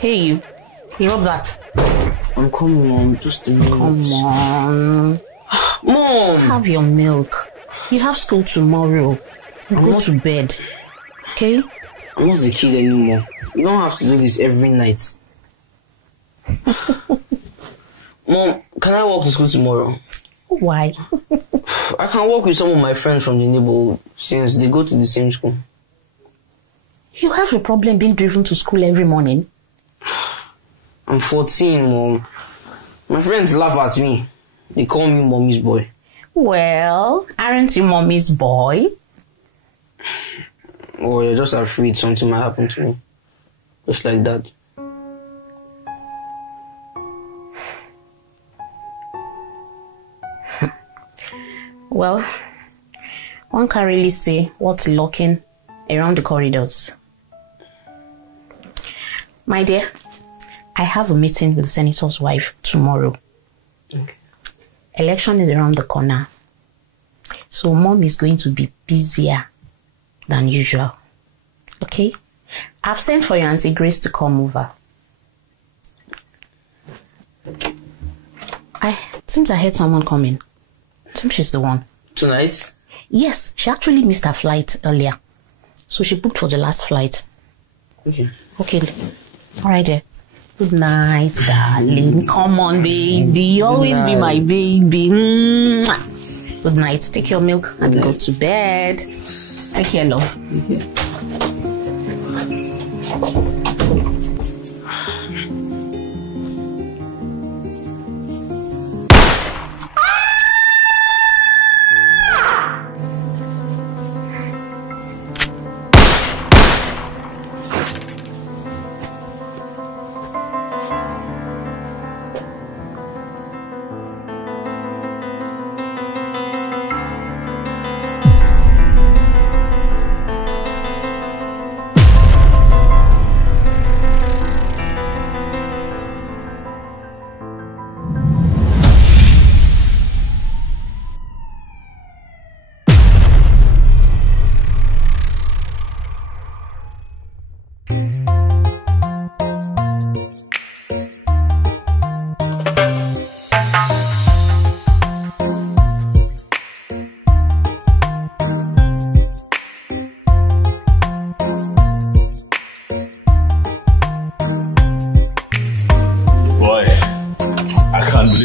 Hey, you up that? I'm coming, Mom. Just a minute. Come on. Mom! Have your milk. You have school tomorrow. Go to bed. Okay? I'm not the kid anymore. You don't have to do this every night. Mom, can I walk to school tomorrow? Why? I can walk with some of my friends from the neighborhood since they go to the same school. You have a problem being driven to school every morning? I'm 14, Mom. My friends laugh at me. They call me Mommy's boy. Well, aren't you Mommy's boy? Or you're just afraid something might happen to me. Just like that. Well, one can't really say what's lurking around the corridors. My dear, I have a meeting with the senator's wife tomorrow. Okay. Election is around the corner. So Mom is going to be busier than usual. Okay? I've sent for your Auntie Grace to come over. I think I heard someone coming. I think she's the one. Tonight? Yes, she actually missed her flight earlier. So she booked for the last flight. Okay. Okay. Alright, dear. Good night, darling. Come on, baby. You always be my baby. Mwah. Good night. Take your milk and go to bed. Take care, love.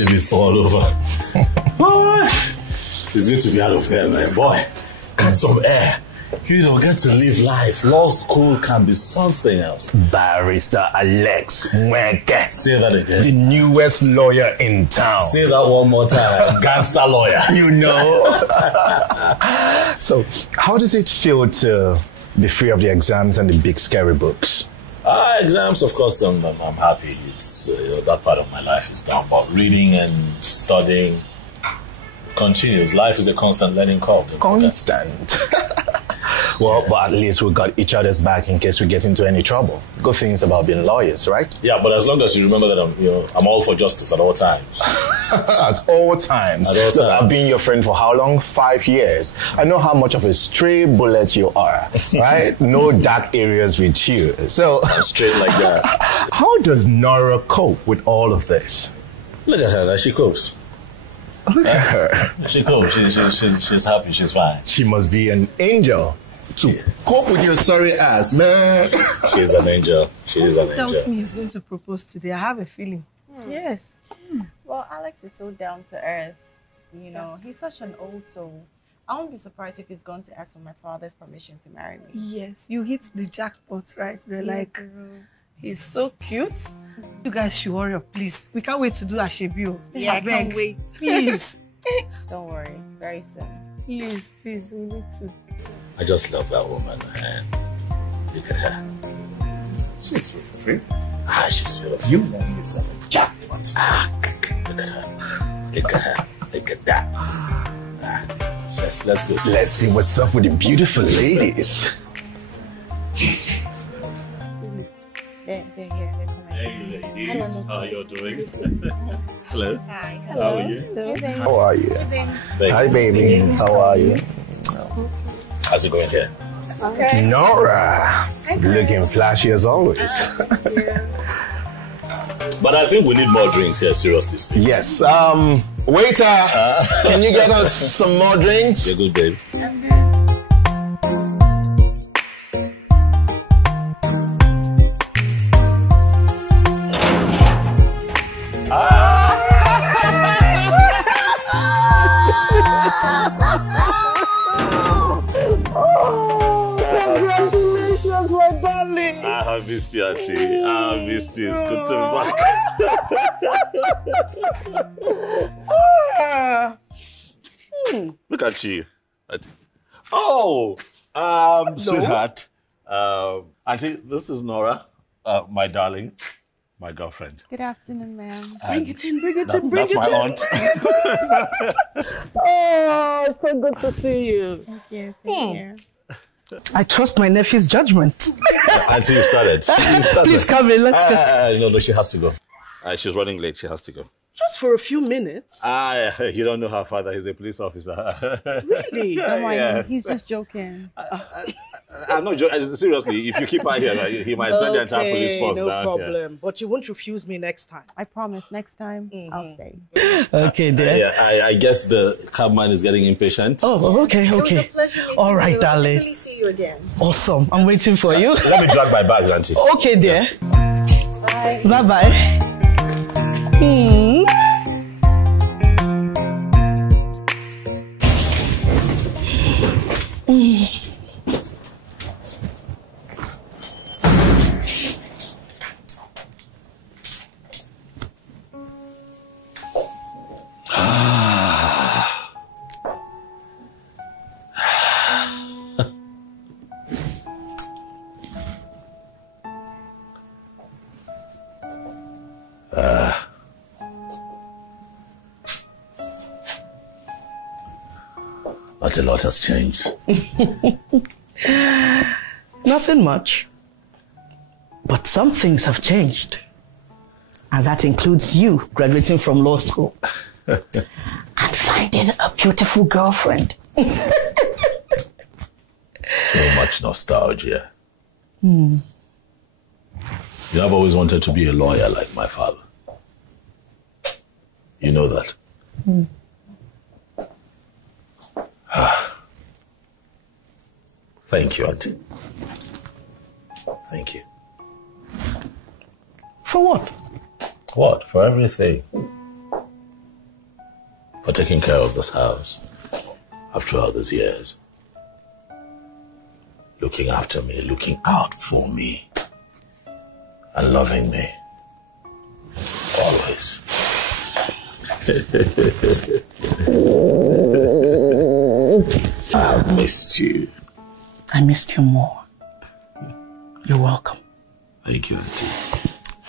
It's all over. It's good to be out of there, man. Boy, get some air. You don't get to live life. Law school can be something else. Barrister Alex Mweke. Say that again. The newest lawyer in town. Say that one more time. Gangster lawyer. You know. So, how does it feel to be free of the exams and the big scary books? Exams, of course, I'm happy. It's that part of my life is done. But reading and studying continues. Life is a constant learning curve. Constant. Well, but at least we got each other's back in case we get into any trouble. Good things about being lawyers, right? Yeah, but as long as you remember that I'm all for justice at all times. At all times. At all times. I've been your friend for how long? 5 years. I know how much of a stray bullet you are, right? No dark areas with you. So straight like that. How does Nora cope with all of this? Look at her, she copes. Look at her. She copes. She's happy. She's fine. She must be an angel to cope with your sorry ass, man. She's an angel. Something tells me he's going to propose today. I have a feeling. Yes. Well, Alex is so down to earth. You know, he's such an old soul. I won't be surprised if he's going to ask for my father's permission to marry me. Yes, you hit the jackpot, right? They're like, he's so cute. You guys should worry up, please. We can't wait to do Ashebio. Yeah, I can't wait. Please. Don't worry, very soon. Please, we need to. I just love that woman, man. Look at her. She's really pretty. She's beautiful. You know yourself a jackpot. Look at her. Look at her. Look at that. Let's go see. Let's see what's up with the beautiful ladies. They're here. They're coming. Hey, ladies. How are you doing? Hello. Hi. How are you? How are you? Hi, baby. How are you? How's it going here? Okay. Nora. Looking flashy as always. But I think we need more drinks here, seriously speaking. Yes. Waiter, can you get us some more drinks? You're good, babe. Congratulations, my darling. I have missed you, Auntie. I have missed you. It's good to be back. Look at you. Oh, sweetheart. Auntie, this is Nora, my darling, my girlfriend. Good afternoon, ma'am. Bring it in, bring it in, bring That's it my in. aunt. Oh, it's so good to see you. Thank you. Thank you. I trust my nephew's judgment. Auntie, you started. Please come in, let's go. No, she has to go. She's running late. She has to go. Just for a few minutes. You don't know her father. He's a police officer. Really? Don't worry, Yes. he's just joking. I'm not joking. Seriously, if you keep her here, he might send the entire police force no down problem. here. But you won't refuse me next time. I promise, next time, I'll stay. Okay, dear. Yeah, I guess the cabman is getting impatient. Oh, okay, okay. It was a pleasure meeting All right, you. darling. I'll definitely see you again. Awesome. I'm waiting for you. Let me drag my bags, Auntie. Okay, dear. Bye. Bye-bye. Not a lot has changed. Nothing much. But some things have changed. And that includes you graduating from law school. And finding a beautiful girlfriend. So much nostalgia. You have always wanted to be a lawyer like my father. You know that. Thank you, Auntie. Thank you. For what? What? For everything. For taking care of this house after all these years. Looking after me, looking out for me. And loving me. Always. I've missed you. I missed you more. You're welcome. Thank you, Auntie.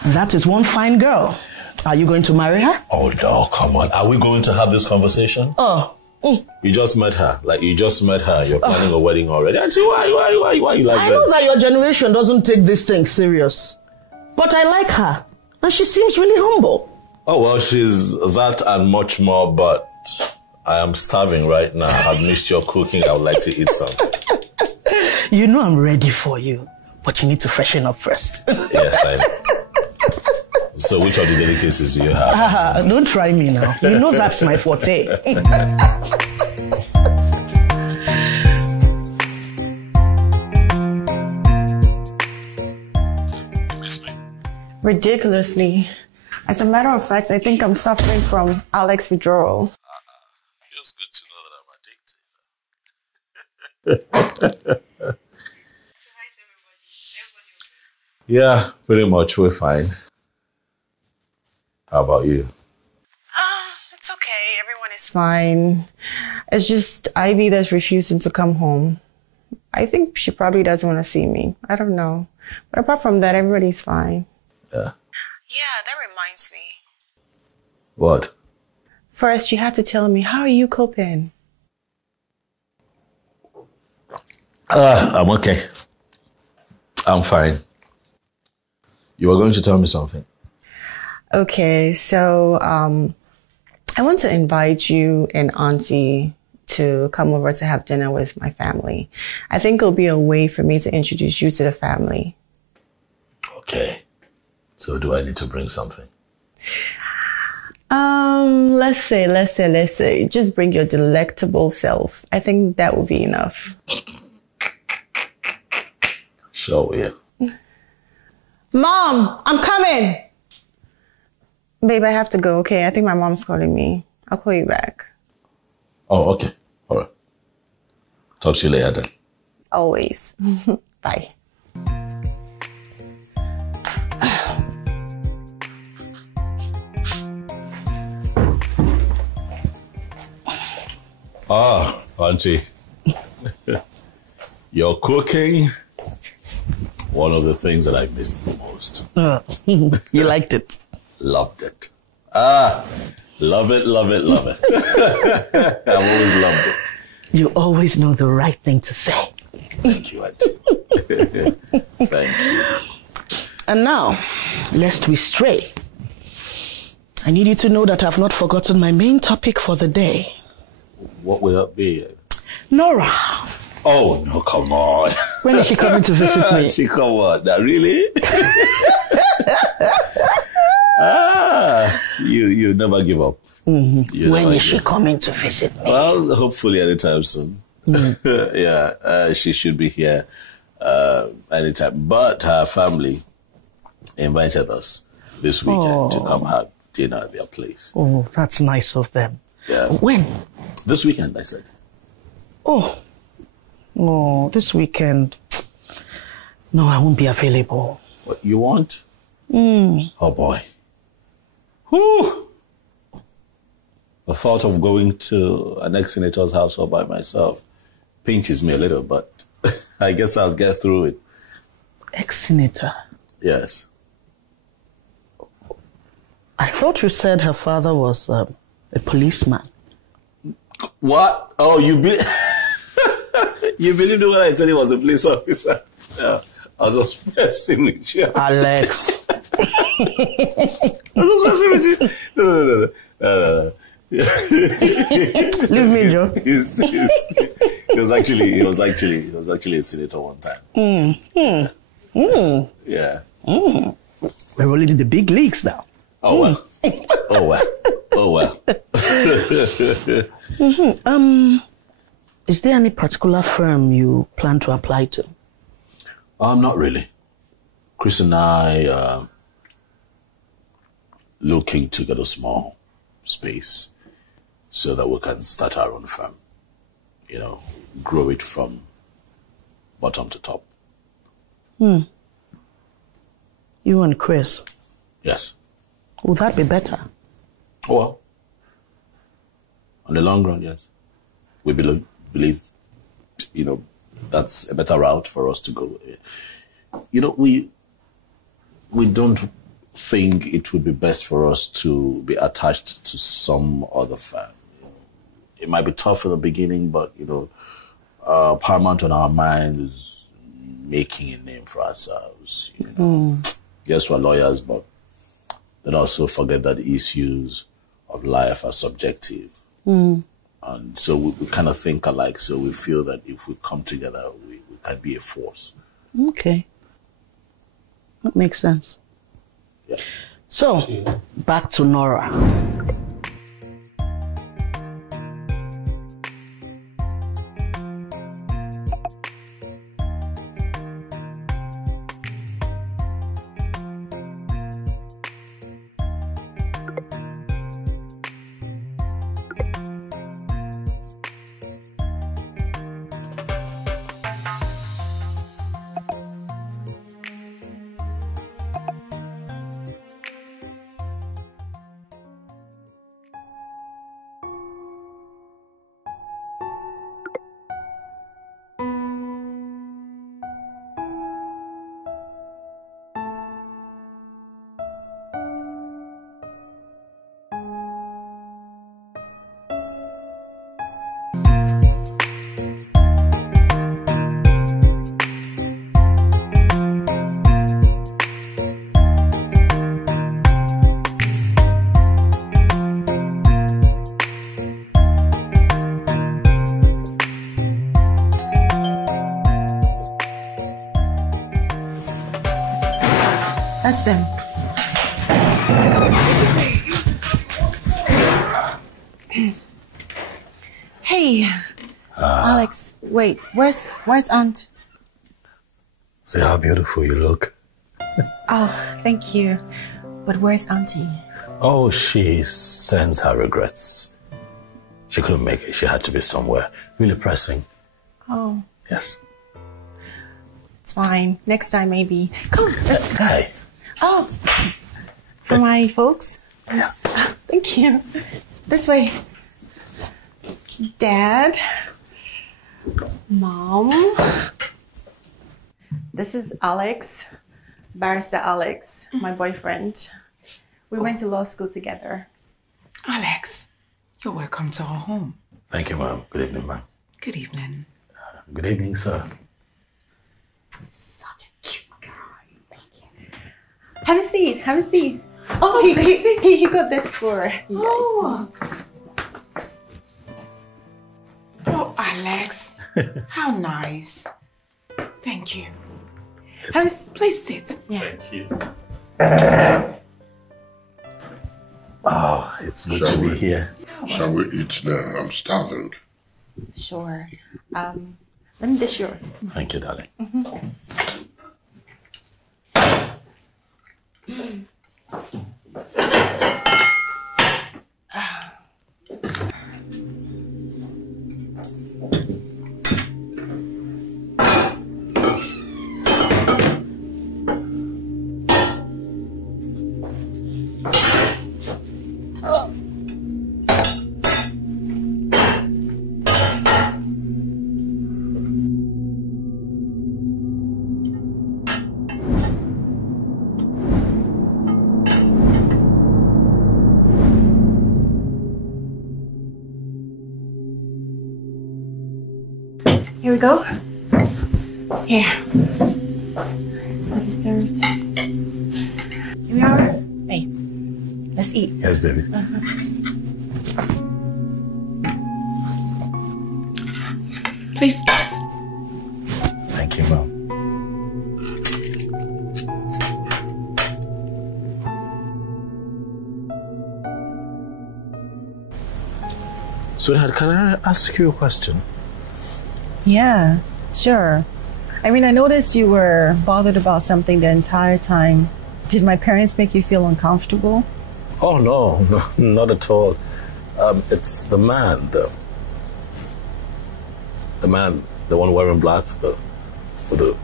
And that is one fine girl. Are you going to marry her? Oh, no, come on. Are we going to have this conversation? Oh. You just met her. Like, you just met her. You're planning a wedding already. Auntie, why you like this? I know that your generation doesn't take this thing serious. But I like her. And she seems really humble. Oh, well, she's that and much more, but I am starving right now. I've missed your cooking. I would like to eat some. You know I'm ready for you. But you need to freshen up first. Yes, I know. So which of the delicacies do you have? Don't try me now. You know that's my forte. You miss me? Ridiculously. As a matter of fact, I think I'm suffering from Alex withdrawal. Feels good to know that I'm addicted. Yeah, pretty much. We're fine. How about you? It's okay. Everyone is fine. It's just Ivy that's refusing to come home. I think she probably doesn't want to see me. I don't know. But apart from that, everybody's fine. Yeah. Yeah, that reminds me. What? First, you have to tell me, how are you coping? I'm okay. I'm fine. You were going to tell me something. Okay, so I want to invite you and Auntie to come over to have dinner with my family. I think it'll be a way for me to introduce you to the family. Okay. So do I need to bring something? Let's say, just bring your delectable self. I think that would be enough. Sure, yeah. Mom, I'm coming. Babe, I have to go, okay? I think my mom's calling me. I'll call you back. Oh, okay. All right. Talk to you later then. Always. Bye. Ah, Auntie. Your cooking, one of the things that I missed the most. You liked it? Loved it. Love it, love it, love it. I've always loved it. You always know the right thing to say. Thank you, Auntie. Thank you. And now, lest we stray, I need you to know that I've not forgotten my main topic for the day. What will that be? Nora. Oh, no, come on. When is she coming to visit me? She come on. Now, really? You never give up. Mm-hmm. When is she coming to visit me? Well, hopefully anytime soon. Yeah, she should be here anytime. But her family invited us this weekend to come have dinner at their place. Oh, that's nice of them. Yeah. When? This weekend, I said. Oh, this weekend. No, I won't be available. What you want? Oh boy. Whew. The thought of going to an ex-senator's house all by myself pinches me a little, but I guess I'll get through it. Ex-senator? Yes. I thought you said her father was a policeman. What? Oh, you believed it when I told you he was a police officer? Yeah, I was just messing with you. Alex. I was just messing with you. No. Leave me, Joe. He was actually a senator one time. Yeah. We're rolling in the big leagues now. Oh well. Is there any particular firm you plan to apply to? Not really. Chris and I looking to get a small space so that we can start our own firm. You know, grow it from bottom to top. You and Chris? Yes. Would that be better? Well, on the long run, yes. We believe, you know, that's a better route for us to go. You know, we don't think it would be best for us to be attached to some other firm. It might be tough in the beginning, but, you know, paramount on our mind is making a name for ourselves. You know? Yes, we're lawyers, but then also forget that the issues of life are subjective. And so we kind of think alike. So we feel that if we come together, we can be a force. Okay. That makes sense. Yeah. So, back to Nora. them. Hey, Alex, wait, where's Aunt? See how beautiful you look. Oh, thank you. But where's Auntie? Oh, she sends her regrets. She couldn't make it. She had to be somewhere. Really pressing. Oh. Yes. It's fine. Next time, maybe. Come on. Hey. Oh. For my folks? Yeah. Thank you. This way. Dad. Mom. This is Alex. Barrister Alex, my boyfriend. We went to law school together. Alex, you're welcome to our home. Thank you, ma'am. Good evening, ma'am. Good evening. Good evening, sir. Such a cute guy. Thank you. Have a seat. Have a seat. Oh, he got this for you guys. Oh, Alex. How nice. Thank you. Please sit. Yeah. Thank you. Oh, it's good to be here. Shall we eat now? I'm starving. Sure. Let me dish yours. Thank you, darling. Here we go. Here. What is served? Here we are. Hey, let's eat. Yes, baby. Please eat. Thank you, ma'am. Sweetheart, can I ask you a question? Yeah, sure. I mean, I noticed you were bothered about something the entire time. Did my parents make you feel uncomfortable? Oh, no, not at all. It's the man, the man, the one wearing black, with the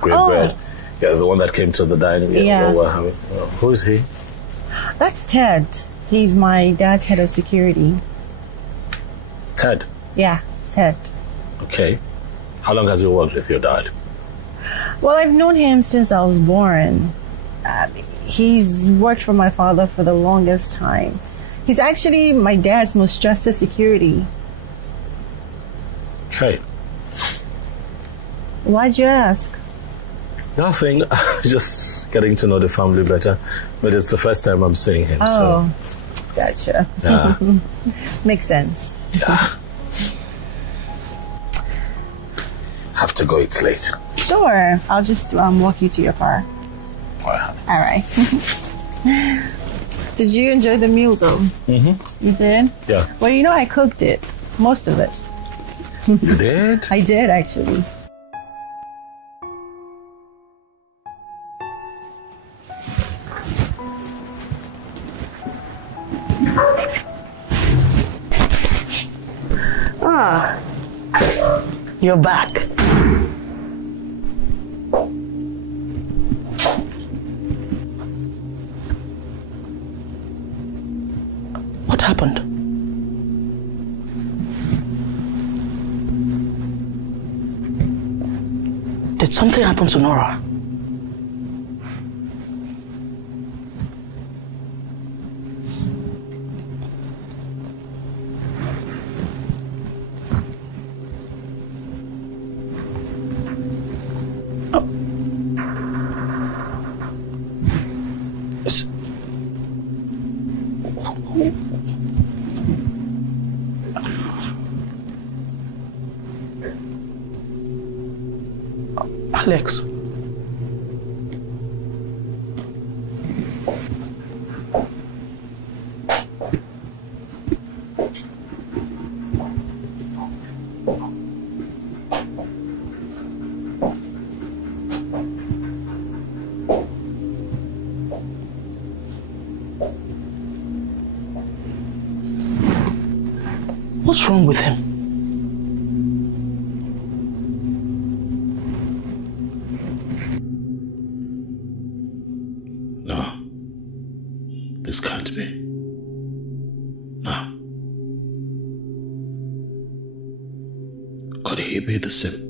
grey beard. Yeah, the one that came to the dining room. Yeah. Who is he? That's Ted. He's my dad's head of security. Ted. Yeah, Ted. Okay. How long has he worked with your dad? Well, I've known him since I was born. He's worked for my father for the longest time. He's actually my dad's most trusted security. Okay. Why'd you ask? Nothing. Just getting to know the family better. But it's the first time I'm seeing him. Oh, gotcha. Yeah. Makes sense. Yeah. Have to go, it's late. Sure. I'll just walk you to your car. All right. Did you enjoy the meal, though? Mm-hmm. You did? Yeah. Well, you know, I cooked it. Most of it. You did? I did, actually. Ah, you're back. What happened? Did something happen to Nora? Alex. What's wrong with him? No. This can't be. No. Could he be the same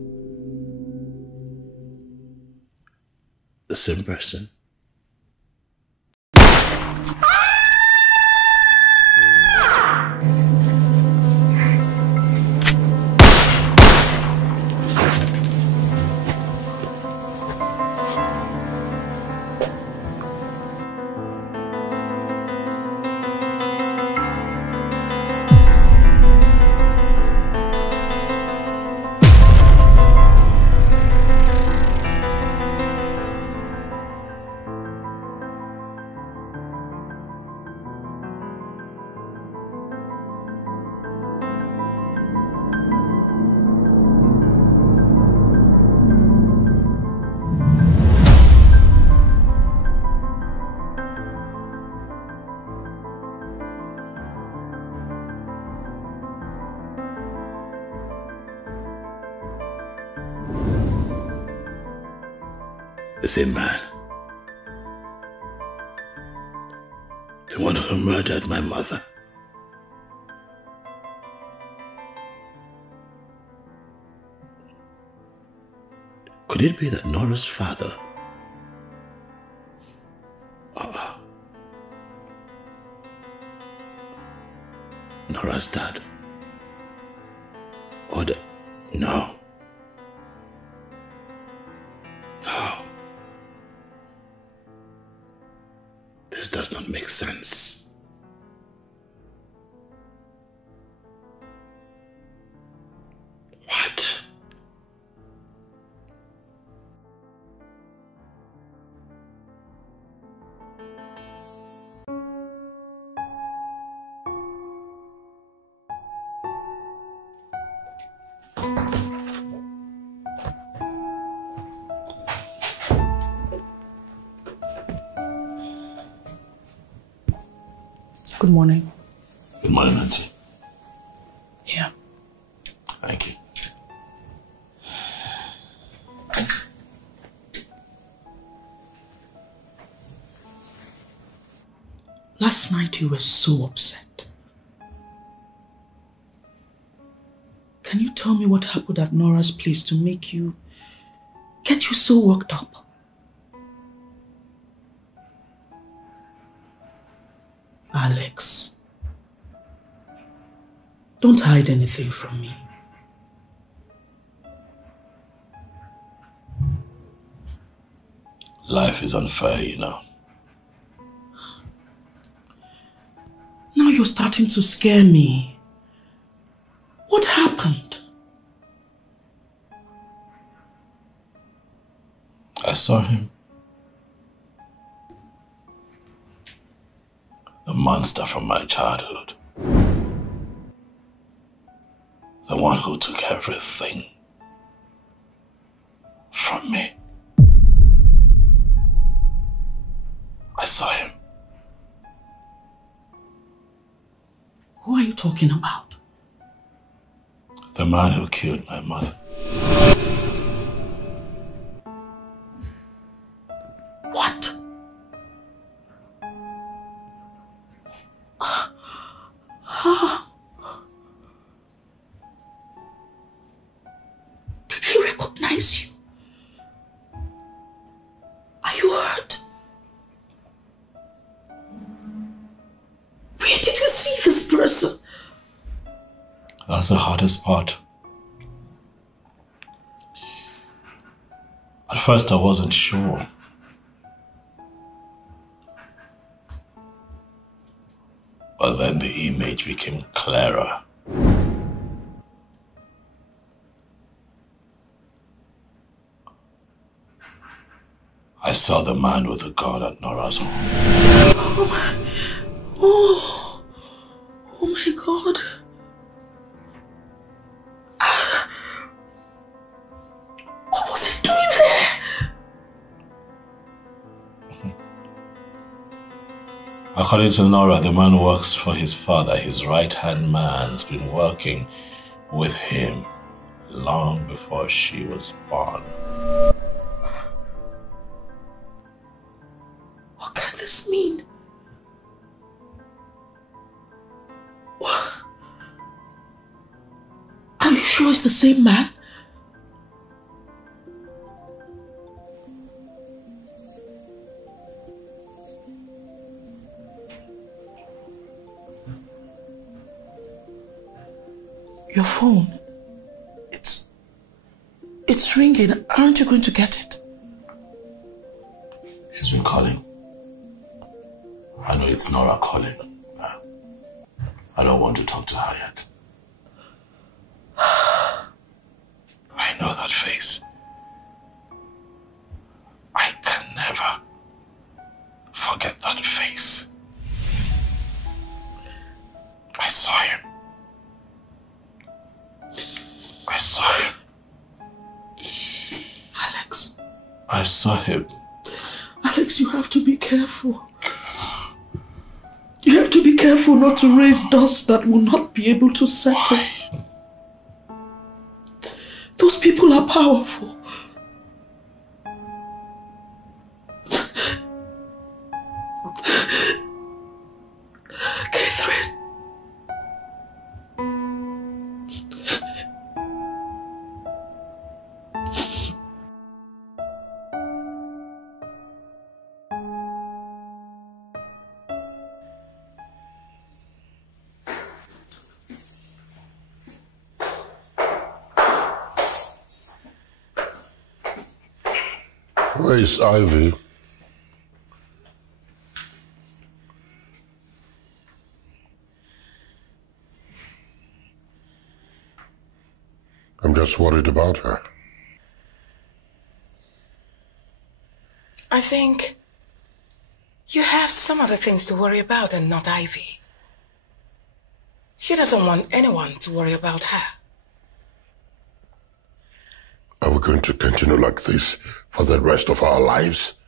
person? The same man. The one who murdered my mother. Could it be that Nora's father, Nora's dad, or no. No. This does not make sense. What? Good morning. Good morning, Auntie. Here. Thank you. Last night you were so upset. Can you tell me what happened at Nora's place to get you so worked up? Alex, don't hide anything from me. Life is unfair, you know. Now you're starting to scare me. What happened? I saw him. The monster from my childhood. The one who took everything from me. I saw him. Who are you talking about? The man who killed my mother. What? Did he recognize you? Are you hurt? Where did you see this person? That's the hardest part. At first I wasn't sure. But then the image became clearer. I saw the man with the gun at Nora's home. Oh my God. What was he doing there? I According to Nora, the man works for his father. His right-hand man's been working with him long before she was born. What can this mean? Are you sure it's the same man? Your phone. It's ringing. Aren't you going to get it? She's been calling. I know it's Nora calling. I don't want to talk to her yet. I know that face. I can never forget that face. I saw him. I saw him. Alex. I saw him. Alex, you have to be careful. You have to be careful not to raise dust that will not be able to settle. Why? Those people are powerful. Catherine. Where is Ivy? I'm just worried about her. I think you have some other things to worry about and not Ivy. She doesn't want anyone to worry about her. Are we going to continue like this for the rest of our lives?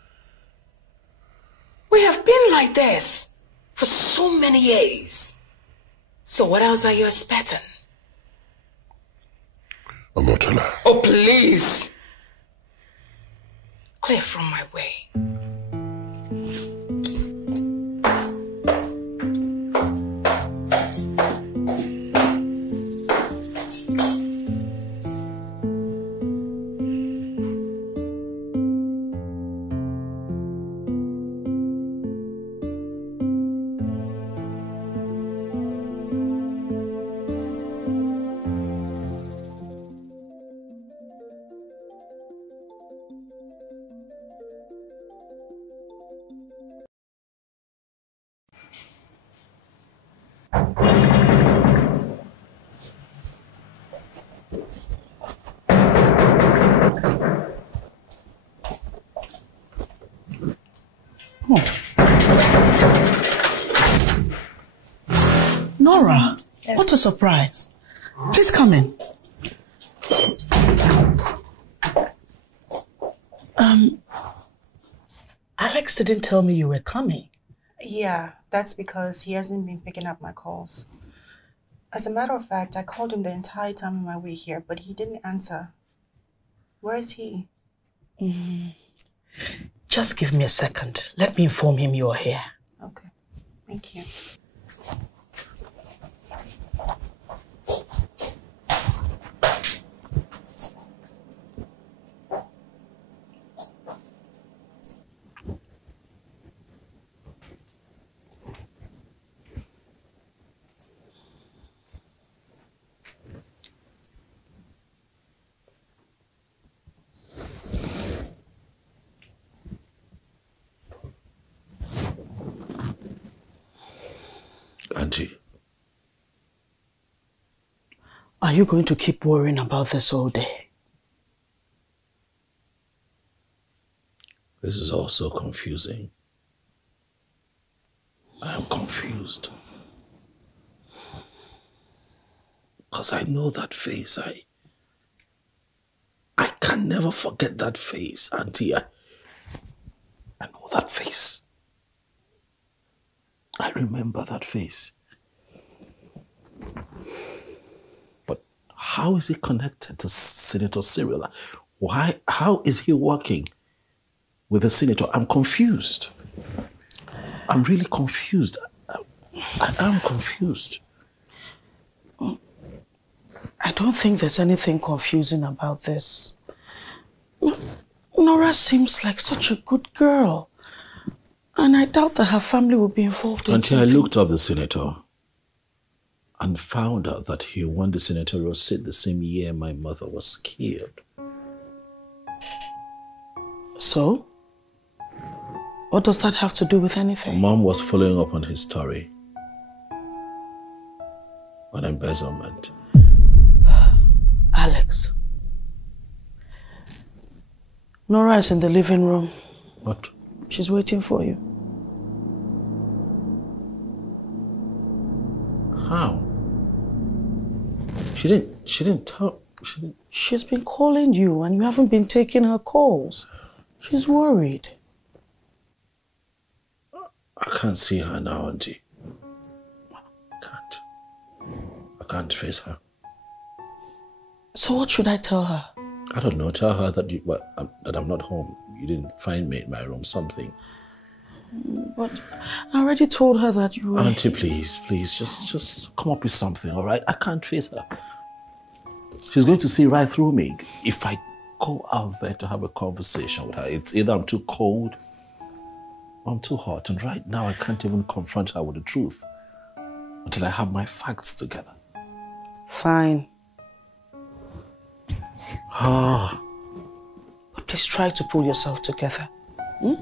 We have been like this for so many years. So what else are you expecting? Omotola. Oh, please. Clear from my way. Nora, yes. What a surprise. Please come in. Alex didn't tell me you were coming. Yeah, that's because he hasn't been picking up my calls. As a matter of fact, I called him the entire time on my way here, but he didn't answer. Where is he? Just give me a second. Let me inform him you're here. Okay, thank you. Auntie. Are you going to keep worrying about this all day? This is all so confusing. I am confused. Because I know that face. I can never forget that face, Auntie. I know that face. I remember that face. But how is he connected to Senator Cyril? Why? How is he working with the senator? I'm confused. I'm really confused. I am confused. I don't think there's anything confusing about this. Nora seems like such a good girl. And I doubt that her family will be involved in Until something. I looked up the senator and found out that he won the senatorial seat the same year my mother was killed. So? What does that have to do with anything? Mom was following up on his story on embezzlement. Alex. Nora is in the living room. What? She's waiting for you. How? She didn't talk. She's been calling you and you haven't been taking her calls. She's worried. I can't see her now, Auntie. I can't face her. So what should I tell her? I don't know. Tell her that that I'm not home. You didn't find me in my room. Something. But I already told her that you were... Auntie, please, just come up with something, all right? I can't face her. She's going to see right through me. If I go out there to have a conversation with her, it's either I'm too cold or I'm too hot. And right now, I can't even confront her with the truth until I have my facts together. Fine. Ah. But please try to pull yourself together. Hmm?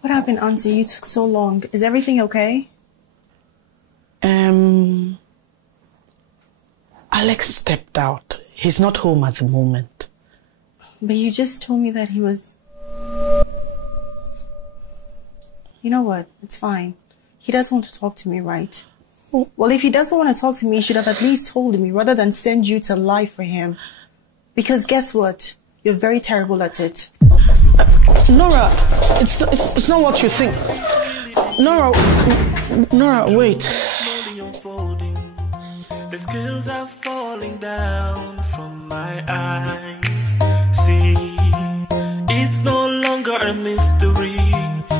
What happened, Auntie? You took so long. Is everything okay? Alex stepped out. He's not home at the moment. But you just told me that he was... You know what? It's fine. He doesn't want to talk to me, right? Well, if he doesn't want to talk to me, he should have at least told me rather than send you to lie for him. Because guess what? You're very terrible at it. Nora, it's not what you think. Nora, wait. The scales are falling down from my eyes. See, it's no longer a mystery.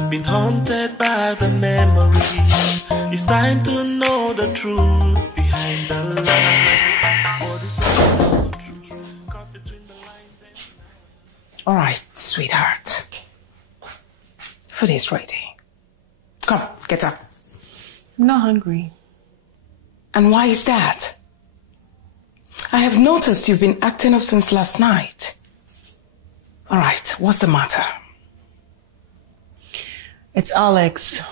Been haunted by the memories. It's time to know the truth behind the lie. All right, sweetheart. Food is ready. Come, get up. I'm not hungry. And why is that? I have noticed you've been acting up since last night. All right, what's the matter? It's Alex.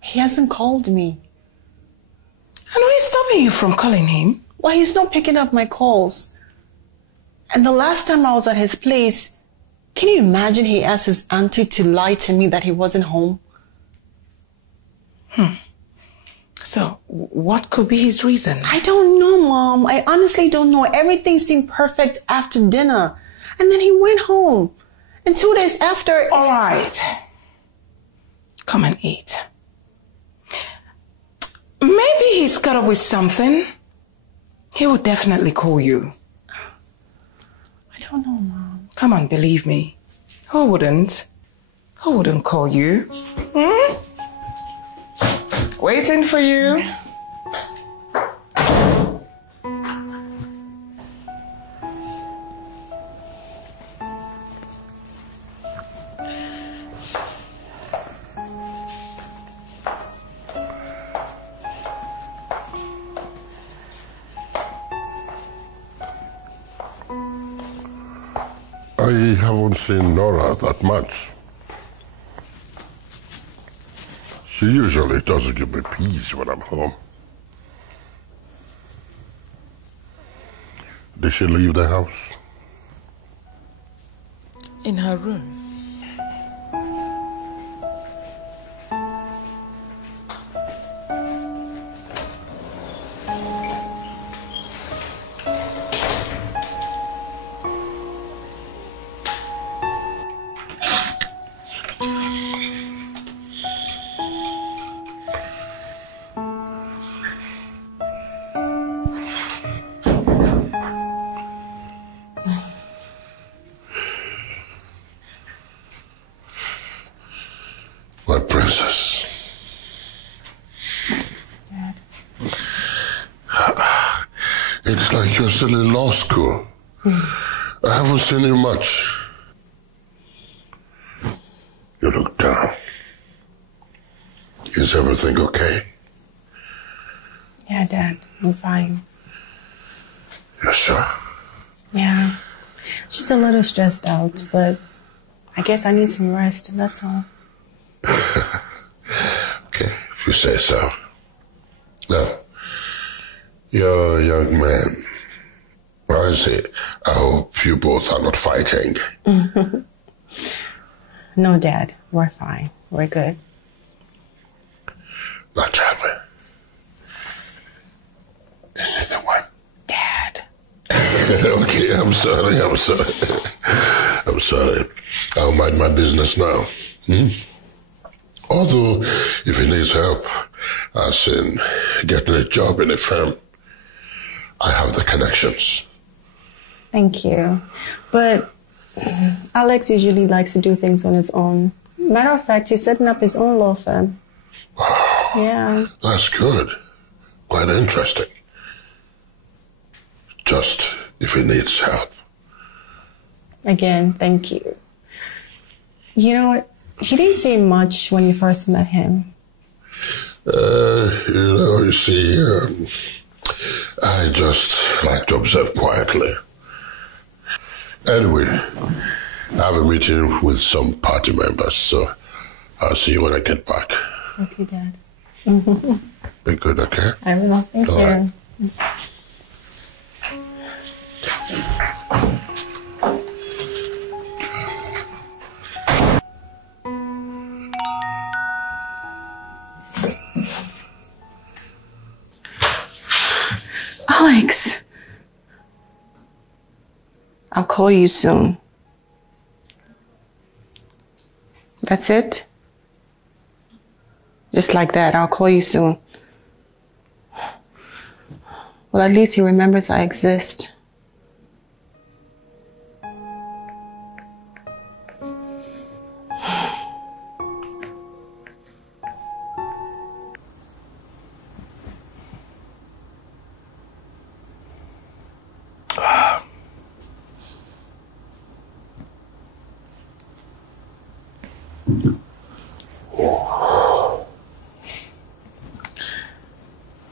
He hasn't called me. And who is stopping you from calling him? Well, he's not picking up my calls. And the last time I was at his place, can you imagine he asked his auntie to lie to me that he wasn't home? So, what could be his reason? I don't know, Mom. I honestly don't know. Everything seemed perfect after dinner. And then he went home. And 2 days after... All right. Come and eat. Maybe he's caught up with something. He will definitely call you. I don't know, Mom. Come on, believe me. Who wouldn't? Who wouldn't call you? Waiting for you. I haven't seen Nora that much. She usually doesn't give me peace when I'm home. Did she leave the house? In her room. My princess. Dad. It's like you're still in law school. I haven't seen you much. You look down. Is everything okay? Yeah, Dad, I'm fine. You're sure? Yeah. Just a little stressed out, but I guess I need some rest, that's all. Okay, if you say so. Now, you're a young man. I say, I hope you both are not fighting. No, Dad, we're fine. We're good. Now tell me, is it the one? Dad. Okay, I'm sorry. I'm sorry. I'll mind my business now. Although, if he needs help, as in getting a job in a firm, I have the connections. Thank you. But Alex usually likes to do things on his own. Matter of fact, he's setting up his own law firm. Wow. Yeah. That's good. Quite interesting. Just if he needs help. Again, thank you. You know what? You didn't say much when you first met him. You see, I just like to observe quietly. Anyway, I have a meeting with some party members, so I'll see you when I get back. Okay, Dad. Be good, okay? I will. Thank you. Right. Alex, I'll call you soon. That's it? Just like that, I'll call you soon. Well, at least he remembers I exist.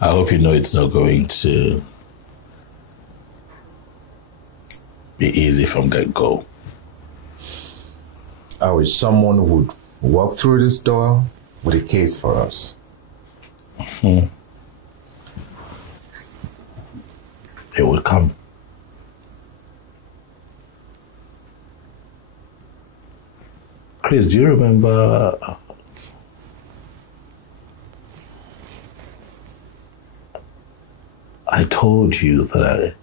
I hope you know it's not going to be easy from get-go. I wish someone would walk through this door with a case for us. It will come. Chris, do you remember I told you that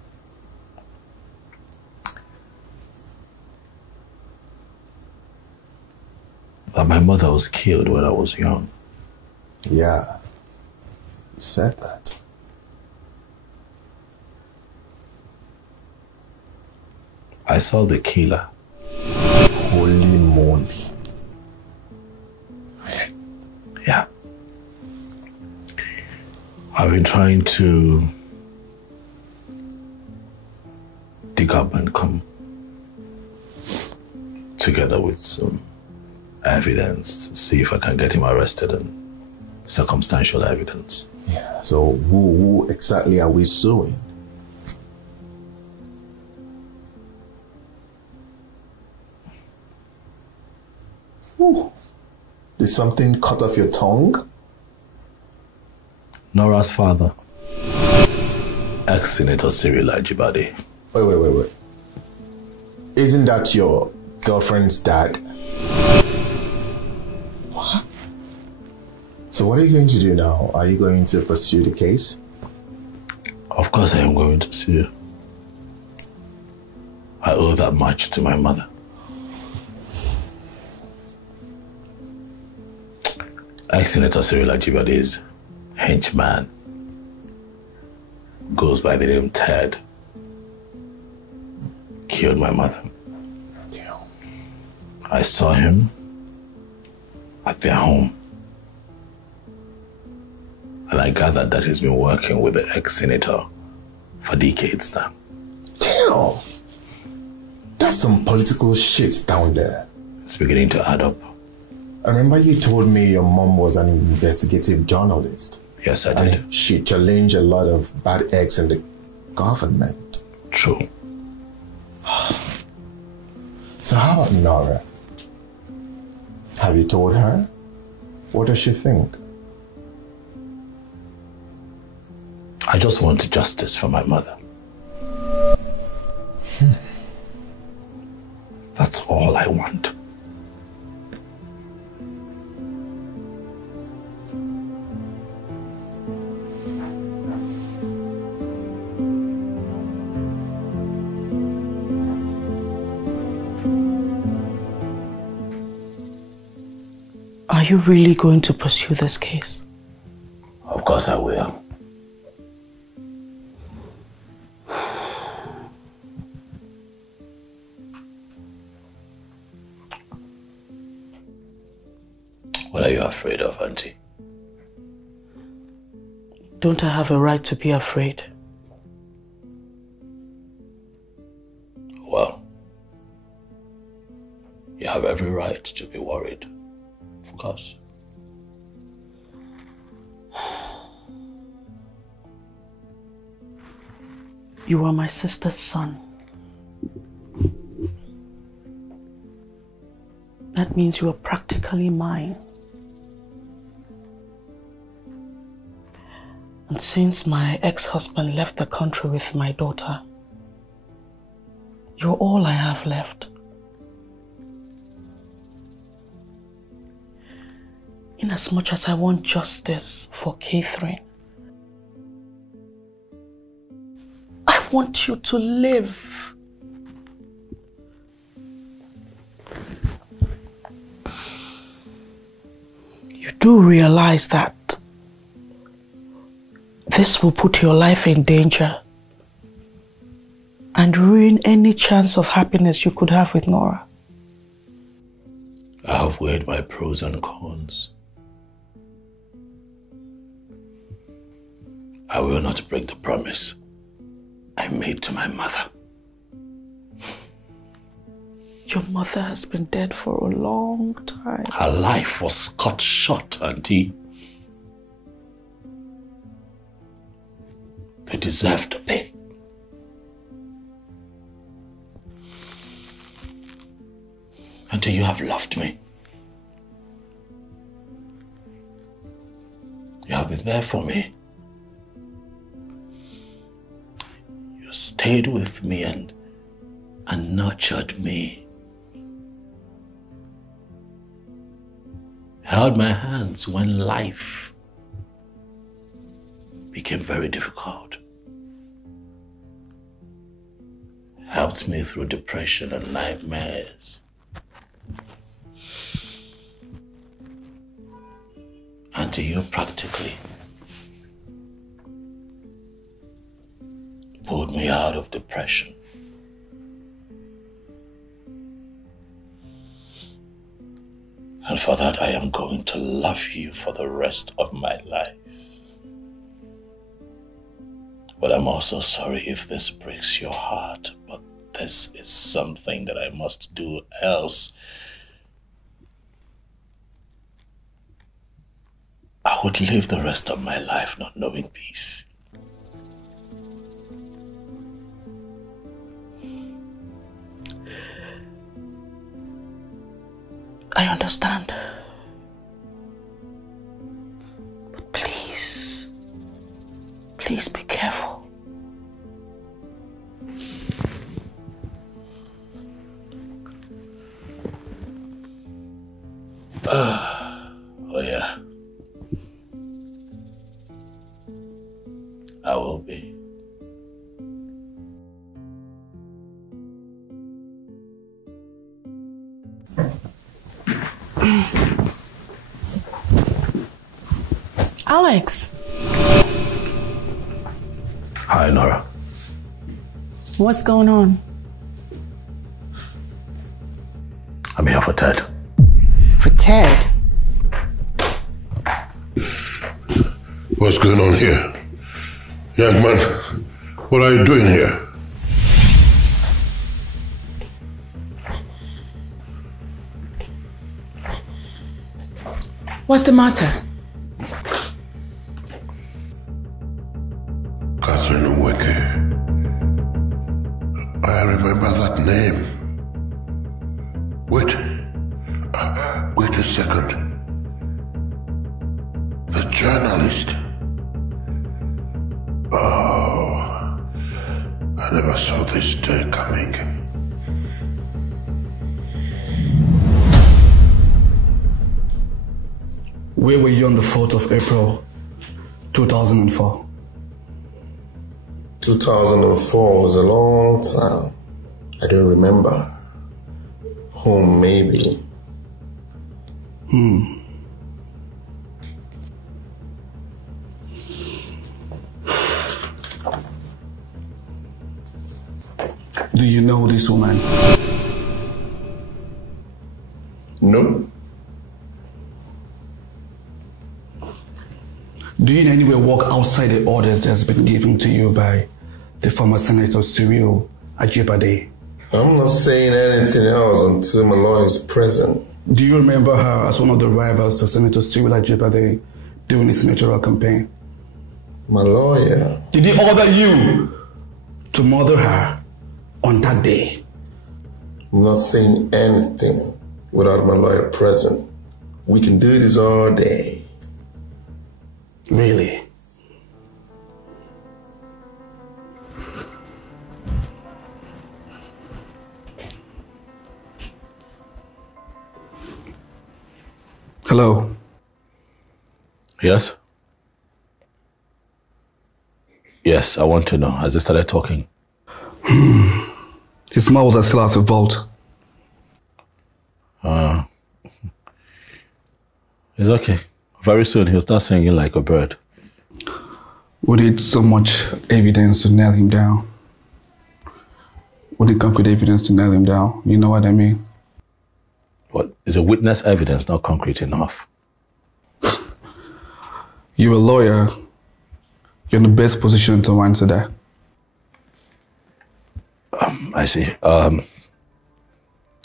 my mother was killed when I was young? Yeah, you said that. I saw the killer. Holy moly. Yeah. I've been trying to dig up and come together with some evidence to see if I can get him arrested, and circumstantial evidence. Yeah, so who exactly are we suing? Ooh. Did something cut off your tongue? Nora's father, ex-Senator Cyril Ajibade. Wait. Isn't that your girlfriend's dad. What? So what are you going to do now? Are you going to pursue the case? Of course I am going to sue you. I owe that much to my mother. Ex-Senator Ulaegbu's henchman goes by the name Ted. Killed my mother. Damn. I saw him at their home. And I gathered that he's been working with the ex-senator for decades now. Damn. That's some political shit down there. It's beginning to add up. I remember you told me your mom was an investigative journalist. Yes, I did. And she challenged a lot of bad eggs in the government. True. So how about Nora? Have you told her? What does she think? I just want justice for my mother. That's all I want. Are you really going to pursue this case? Of course I will. What are you afraid of, Auntie? Don't I have a right to be afraid? Well, you have every right to be worried. Of course. You are my sister's son. That means you are practically mine. And since my ex-husband left the country with my daughter, you're all I have left. In as much as I want justice for Catherine, I want you to live. You do realize that this will put your life in danger and ruin any chance of happiness you could have with Nora. I have weighed my pros and cons. I will not break the promise I made to my mother. Your mother has been dead for a long time. Her life was cut short, Auntie. They deserve to pay. Auntie, you have loved me. You have been there for me. You stayed with me and nurtured me. Held my hands when life became very difficult. Helped me through depression and nightmares. Until you practically pulled me out of depression. And for that, I am going to love you for the rest of my life. But I'm also sorry if this breaks your heart, but this is something that I must do, else I would live the rest of my life not knowing peace. I understand. But please, please be careful. will be. Alex. Hi, Nora. What's going on? I'm here for Ted. For Ted? What's going on here? Young man, what are you doing here? What's the matter? I remember that name. Wait a second. The journalist. Oh, I never saw this day coming. Where were you on the 4th of April, 2004? 2004 was a long time. I don't remember. Home, maybe. Do you know this woman? No. Do you in any way walk outside the orders that's been given to you by the former Senator Cyril Ajibade? I'm not saying anything else until my lawyer is present. Do you remember her as one of the rivals to Senator Cyril Ajibade during his senatorial campaign? My lawyer? Did he order you to murder her on that day? I'm not saying anything without my lawyer present. We can do this all day. Really? Hello? Yes? Yes, I want to know. Has he started talking? His mouth was still as a vault. It's okay. Very soon he'll start singing like a bird. We need so much evidence to nail him down. We need concrete evidence to nail him down. You know what I mean? What? Is a witness evidence not concrete enough? You're a lawyer. You're in the best position to answer that. I see.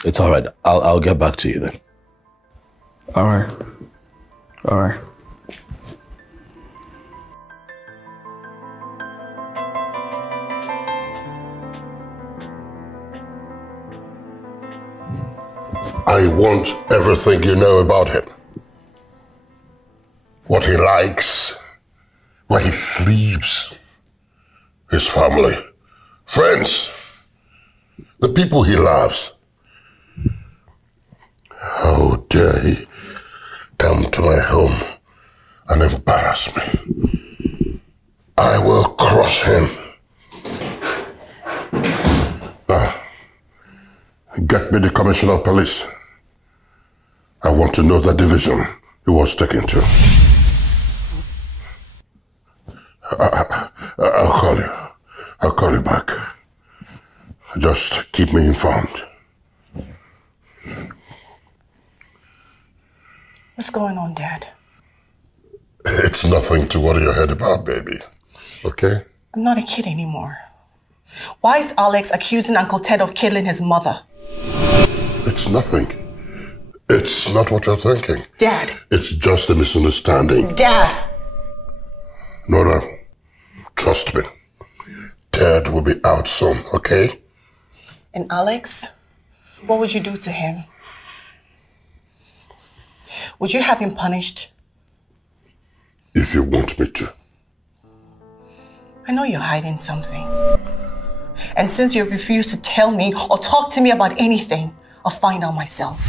It's all right. I'll get back to you then. All right. All right. I want everything you know about him. What he likes, where he sleeps, his family, friends, the people he loves. How dare he come to my home and embarrass me? I will crush him. Get me the commissioner of police. I want to know the division he was taken to. I'll call you. I'll call you back. Just keep me informed. What's going on, Dad? It's nothing to worry your head about, baby. Okay? I'm not a kid anymore. Why is Alex accusing Uncle Ted of killing his mother? It's nothing. It's not what you're thinking. Dad. It's just a misunderstanding. Dad. Nora, trust me. Ted will be out soon, okay? And Alex, what would you do to him? Would you have him punished? If you want me to. I know you're hiding something. And since you've refused to tell me or talk to me about anything, I'll find out myself.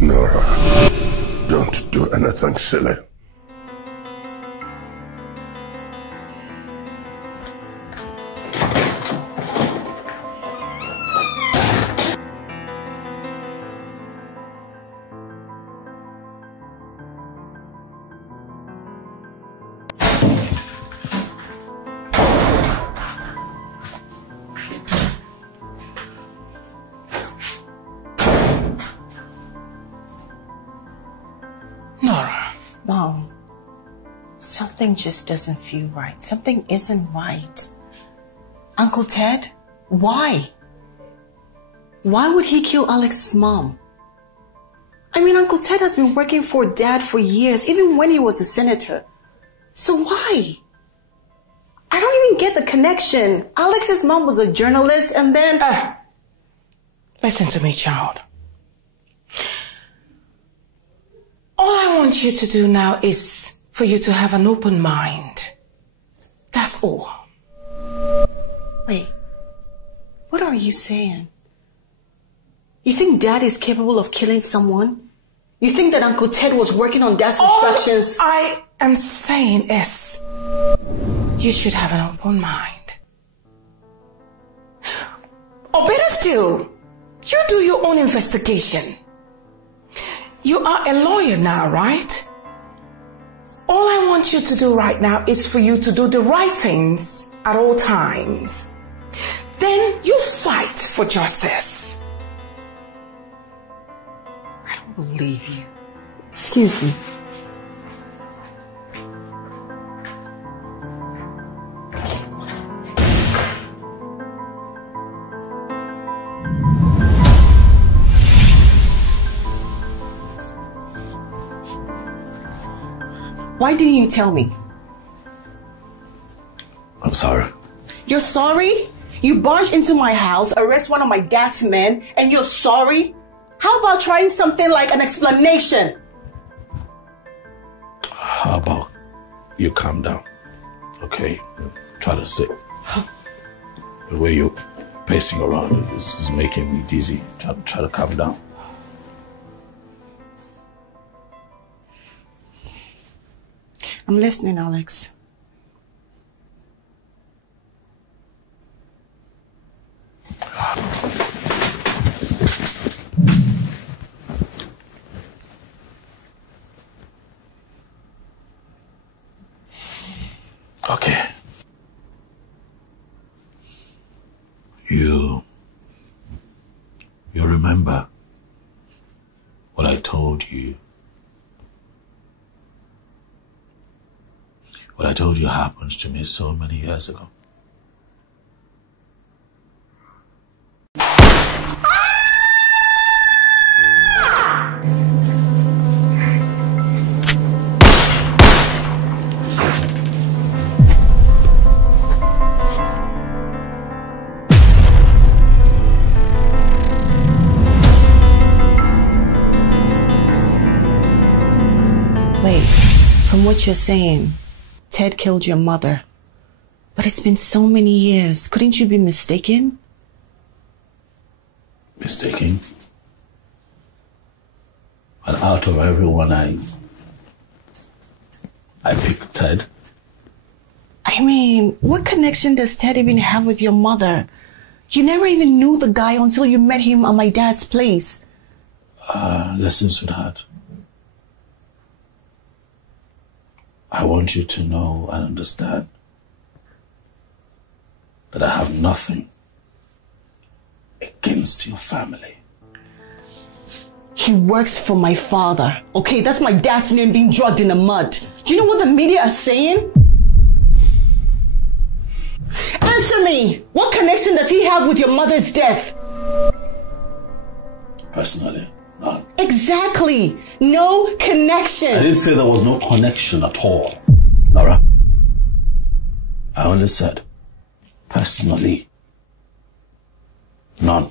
Nora, don't do anything silly. Mom, something just doesn't feel right. Something isn't right. Uncle Ted, why? Why would he kill Alex's mom? I mean, Uncle Ted has been working for Dad for years, even when he was a senator. So why? I don't even get the connection. Alex's mom was a journalist and then... Listen to me, child. All I want you to do now is for you to have an open mind. That's all. Wait, what are you saying? You think Dad is capable of killing someone? You think that Uncle Ted was working on Dad's instructions? All I am saying is, you should have an open mind. Or better still, you do your own investigation. You are a lawyer now, right? All I want you to do right now is for you to do the right things at all times. Then you fight for justice. I don't believe you. Excuse me. Why didn't you tell me? I'm sorry. You're sorry? You barged into my house, arrest one of my dad's men, and you're sorry? How about trying something like an explanation? How about you calm down, okay? Try to sit. The way you're pacing around is making me dizzy. Try to calm down. I'm listening, Alex. Okay. You remember what I told you? What I told you happened to me so many years ago. Wait, from what you're saying, Ted killed your mother. But it's been so many years. Couldn't you be mistaken? Mistaken? And out of everyone I picked Ted. I mean, what connection does Ted even have with your mother? You never even knew the guy until you met him at my dad's place. Listen, sweetheart. I want you to know and understand that I have nothing against your family. He works for my father. Okay, that's my dad's name being dragged in the mud. Do you know what the media are saying? Answer me! What connection does he have with your mother's death? Personally, none. Exactly! No connection! I didn't say there was no connection at all, Laura. I only said, personally, none.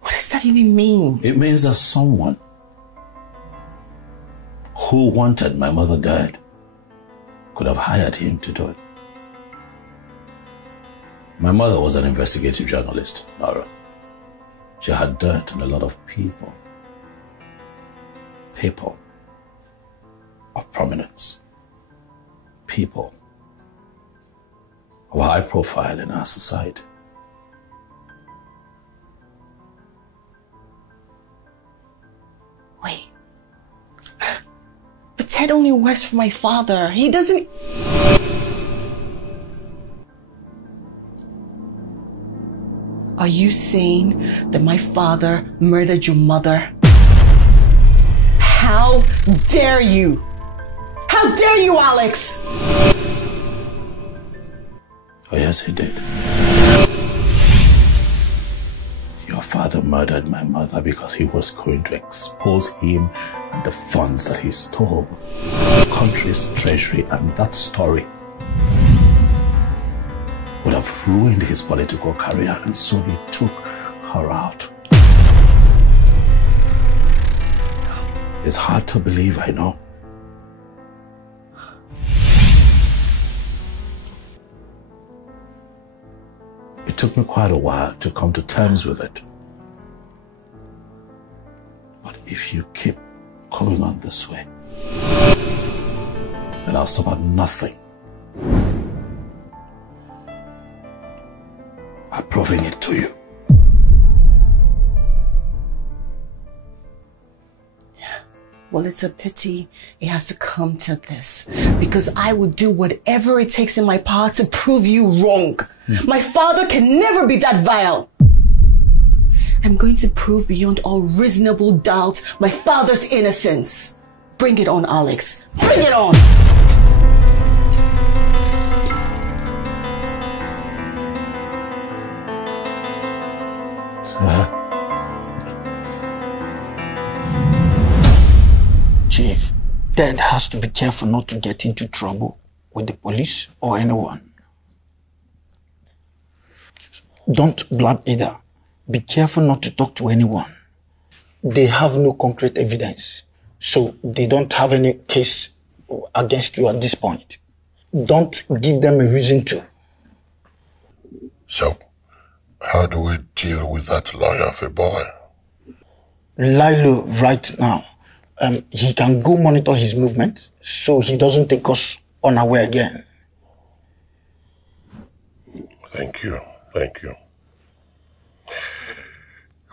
What does that even mean? It means that someone who wanted my mother dead could have hired him to do it. My mother was an investigative journalist, Laura. She had dirt on a lot of people. People of prominence. People of high profile in our society. Wait. But Ted only works for my father. He doesn't... Are you saying that my father murdered your mother? How dare you? How dare you, Alex? Oh, yes, he did. Your father murdered my mother because he was going to expose him and the funds that he stole, the country's treasury, and that story would have ruined his political career, and so he took her out. It's hard to believe, I know. It took me quite a while to come to terms with it. But if you keep going on this way, then I'll stop at nothing by proving it to you. Well, it's a pity it has to come to this, because I would do whatever it takes in my power to prove you wrong. My father can never be that vile. I'm going to prove beyond all reasonable doubt my father's innocence. Bring it on, Alex. Bring it on! Chief, Dad has to be careful not to get into trouble with the police or anyone. Don't blab either. Be careful not to talk to anyone. They have no concrete evidence, so they don't have any case against you at this point. Don't give them a reason to. So, how do we deal with that lawyer of a boy? Lilo, right now, he can go monitor his movement so he doesn't take us unaware again. Thank you. Thank you.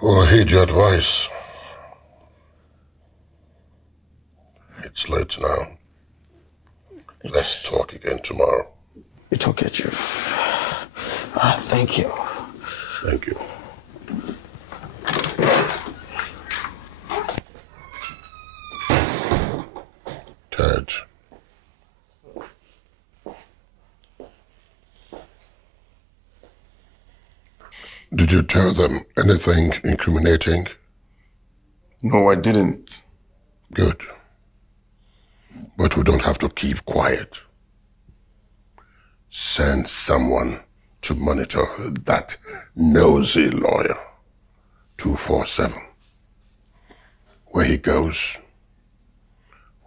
We'll heed your advice. It's late now. Let's talk again tomorrow. It's okay, Chief. Thank you. Thank you. Ted. Did you tell them anything incriminating? No, I didn't. Good. But we don't have to keep quiet. Send someone to monitor that nosy lawyer 247. Where he goes,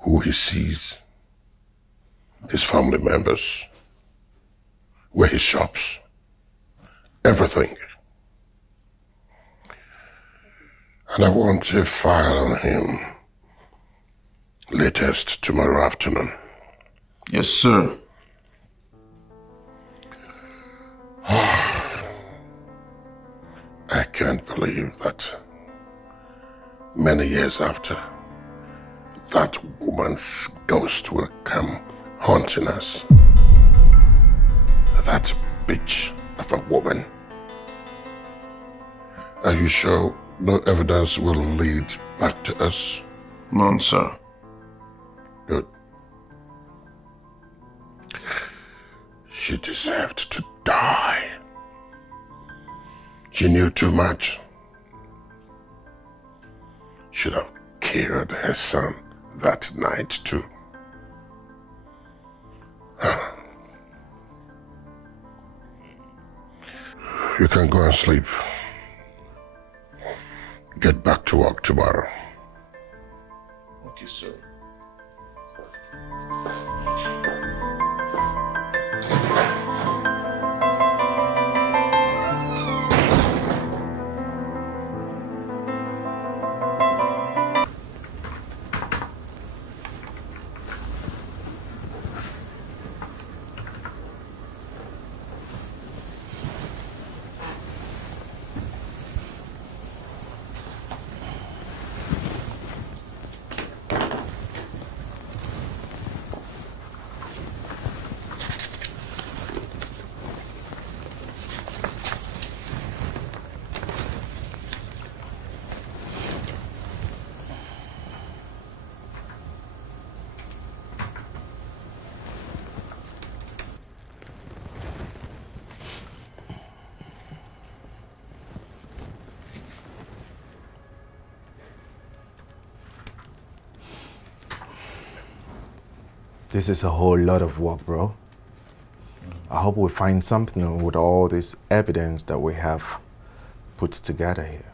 who he sees, his family members, where he shops, everything. And I want a file on him latest tomorrow afternoon. Yes, sir. I can't believe that many years after, that woman's ghost will come haunting us. That bitch of a woman. Are you sure no evidence will lead back to us? None, sir. Good. She deserved to die. She knew too much. Should have killed her son that night too. You can go and sleep. Get back to work tomorrow. Okay, sir. This is a whole lot of work, bro. I hope we find something with all this evidence that we have put together here.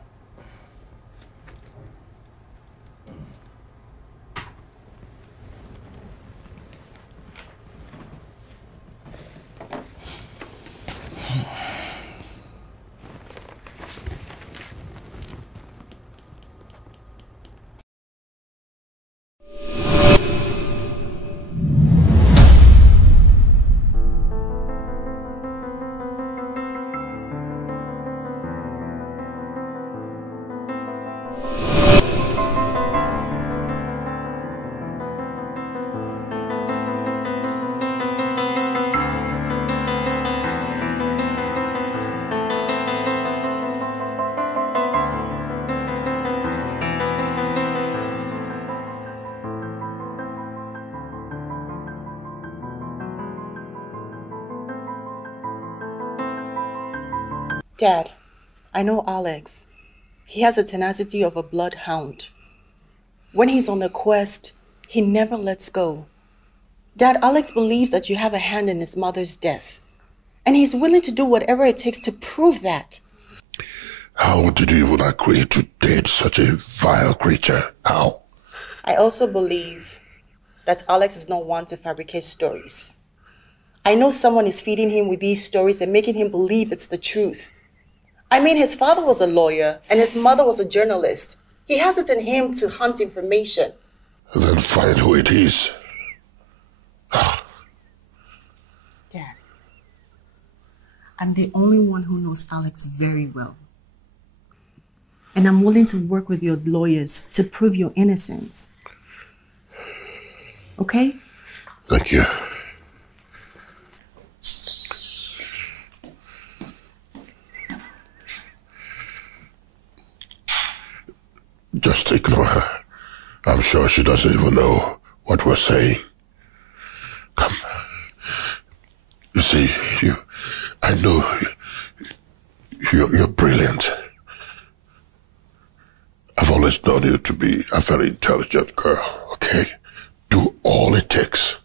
Dad, I know Alex. He has a tenacity of a bloodhound. When he's on a quest, he never lets go. Dad, Alex believes that you have a hand in his mother's death. And he's willing to do whatever it takes to prove that. How did you even agree to date such a vile creature? How? I also believe that Alex is not one to fabricate stories. I know someone is feeding him with these stories and making him believe it's the truth. I mean, his father was a lawyer and his mother was a journalist. He has it in him to hunt information. Then find who it is. Dad, I'm the only one who knows Alex very well. And I'm willing to work with your lawyers to prove your innocence. Okay? Thank you. Just ignore her. I'm sure she doesn't even know what we're saying. Come. You see, I know you're brilliant. I've always known you to be a very intelligent girl, okay? Do all it takes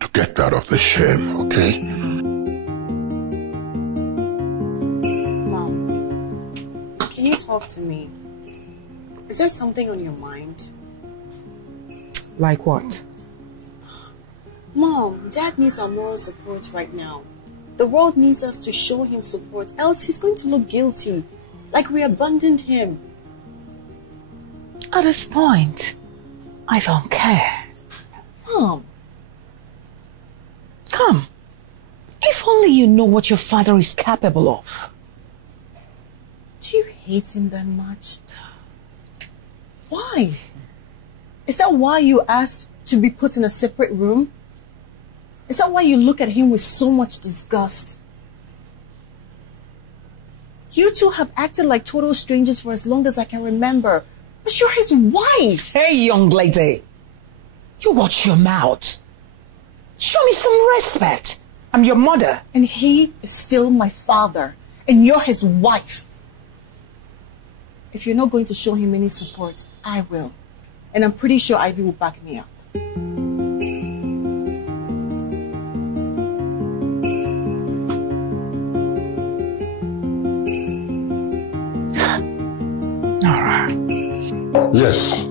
to get out of the shame, okay? Mom, can you talk to me? Is there something on your mind? Like what? Mom, Dad needs our moral support right now. The world needs us to show him support, else he's going to look guilty, like we abandoned him. At this point, I don't care. Mom. Come. If only you know what your father is capable of. Do you hate him that much? Why? Is that why you asked to be put in a separate room? Is that why you look at him with so much disgust? You two have acted like total strangers for as long as I can remember. But you're his wife. Hey, young lady. You watch your mouth. Show me some respect. I'm your mother. And he is still my father. And you're his wife. If you're not going to show him any support, I will. And I'm pretty sure Ivy will back me up. All right. Yes.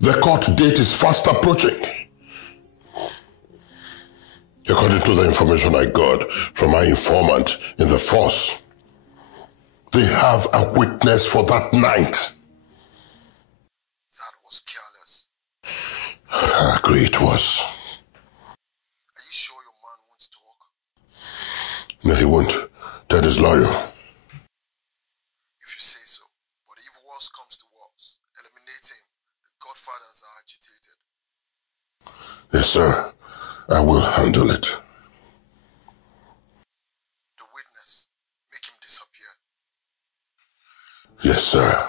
The court date is fast approaching. According to the information I got from my informant in the force, they have a witness for that night. That was careless. I agree it was. Are you sure your man wants to talk? No, he won't. That is loyal. If you say so. But if worse comes to worse, eliminate him. The godfathers are agitated. Yes, sir. I will handle it. The witness, make him disappear. Yes, sir.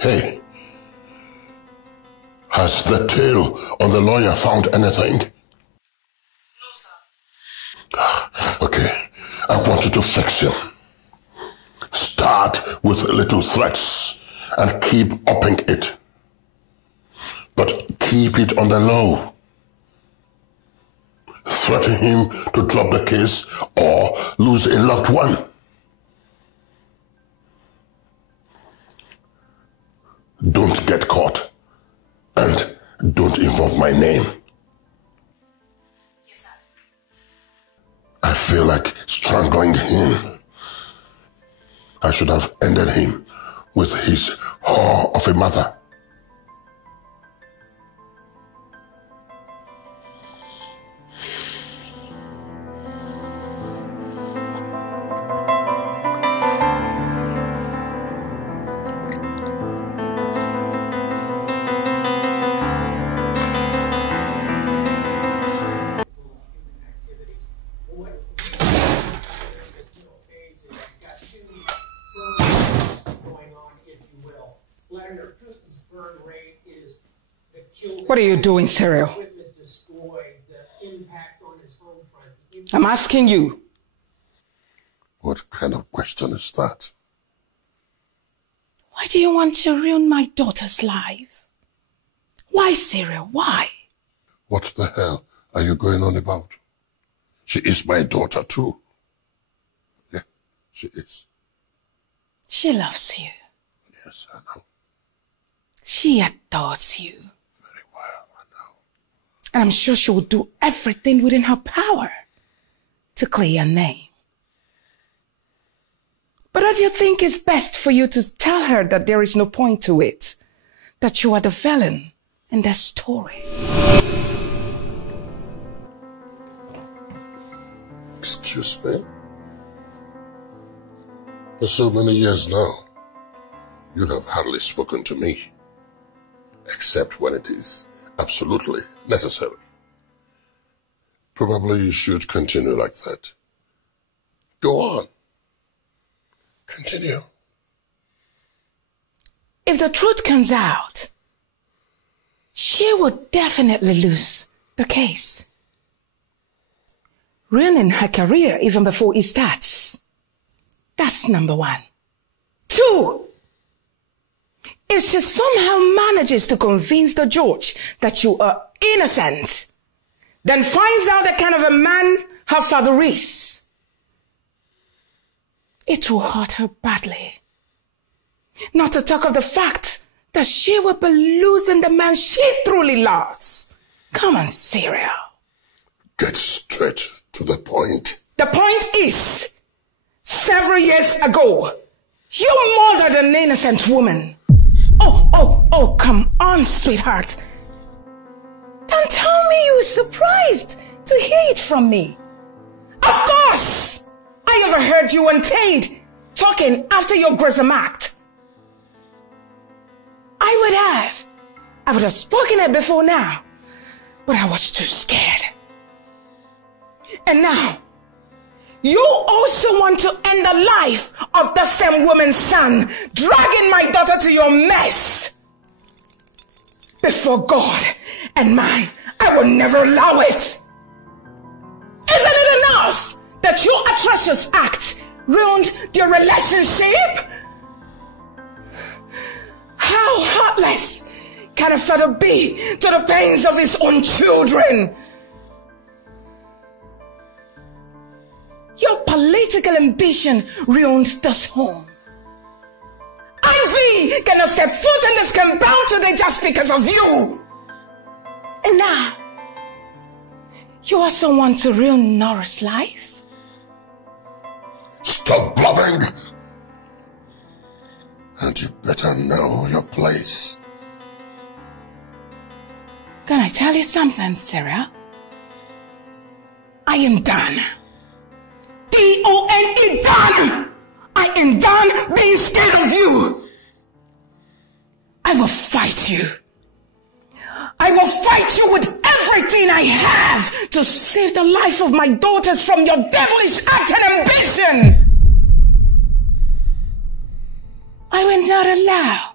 Hey, Has the tail on the lawyer found anything? No, sir. Okay, I want you to fix him. Start with little threats and keep upping it. But keep it on the low. Threaten him to drop the case or lose a loved one. Don't get caught. And don't involve my name. Yes, sir. I feel like strangling him. I should have ended him with his whore of a mother. What are you doing, Cyril? I'm asking you. What kind of question is that? Why do you want to ruin my daughter's life? Why, Cyril? Why? What the hell are you going on about? She is my daughter too. Yeah, she is. She loves you. Yes, I know. She adores you. Very well, I know. And I'm sure she will do everything within her power to clear your name. But what do you think is best for you to tell her that there is no point to it? That you are the villain in their story? Excuse me? For so many years now, you have hardly spoken to me, except when it is absolutely necessary. Probably you should continue like that. Go on. Continue. If the truth comes out, she would definitely lose the case, ruining her career even before it starts. That's number one. 2, if she somehow manages to convince the judge that you are innocent, then finds out the kind of a man her father is, it will hurt her badly. Not to talk of the fact that she will be losing the man she truly loves. Come on, Cyril. Get straight to the point. The point is, several years ago, you murdered an innocent woman. Oh, come on, sweetheart. Don't tell me you were surprised to hear it from me. Of course! I overheard you and Tade talking after your gruesome act. I would have spoken it before now, but I was too scared. And now, you also want to end the life of the same woman's son, dragging my daughter to your mess. Before God and man, I will never allow it. Isn't it enough that your atrocious act ruined their relationship? How heartless can a father be to the pains of his own children? Your political ambition ruined this home. Ivy cannot step foot in this compound today just because of you. And now, you also want to ruin Nora's life? Stop blabbing! And you better know your place. Can I tell you something, Sarah? I am done. D-O-N-E, done! I am done being scared of you. I will fight you. I will fight you with everything I have to save the life of my daughters from your devilish act and ambition. I will not allow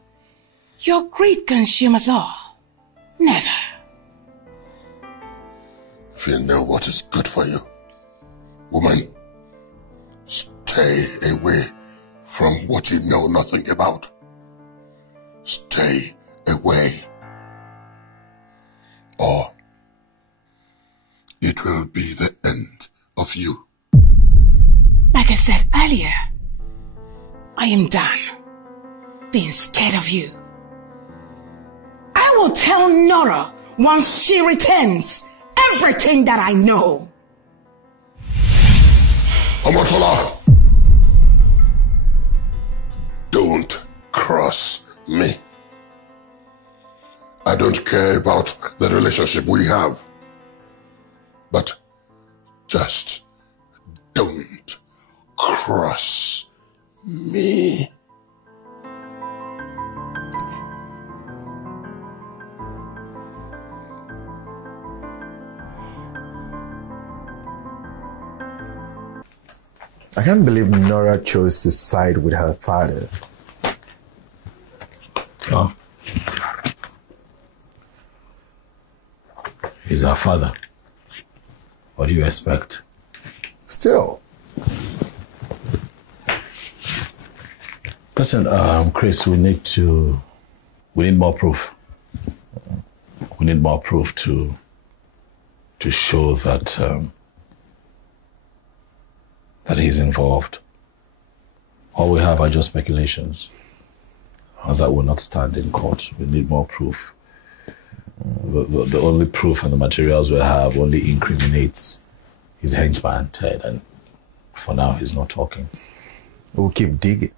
your greed consume us all. Never. If you know what is good for you, woman, stay away from what you know nothing about. Stay away. Or it will be the end of you. Like I said earlier, I am done being scared of you. I will tell Nora once she returns everything that I know. Amotola, don't cross me. I don't care about the relationship we have, but just don't cross me. I can't believe Nora chose to side with her father. Oh. He's our father. What do you expect? Still. Listen, Chris, we need more proof. We need more proof to show that that he's involved. All we have are just speculations. And that will not stand in court. We need more proof. The only proof and the materials we have only incriminates his henchman, Ted, and for now he's not talking. We'll keep digging.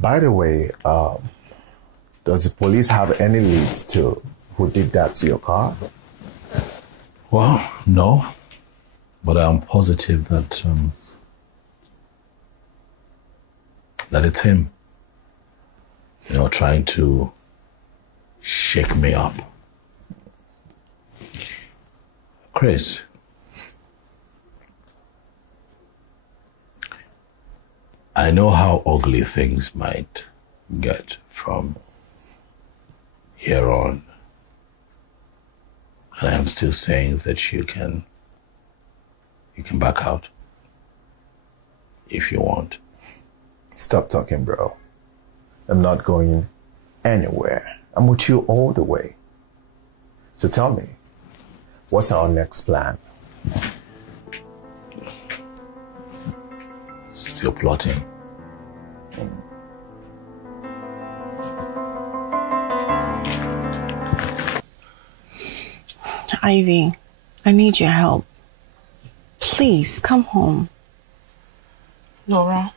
By the way, does the police have any leads to who did that to your car? Well, no. But I'm positive that that it's him. You know, trying to shake me up. Chris, I know how ugly things might get from here on. And I am still saying that you can back out if you want. Stop talking, bro. I'm not going anywhere. I'm with you all the way. So tell me, what's our next plan? Still plotting. Ivy, I need your help. Please, come home. Laura,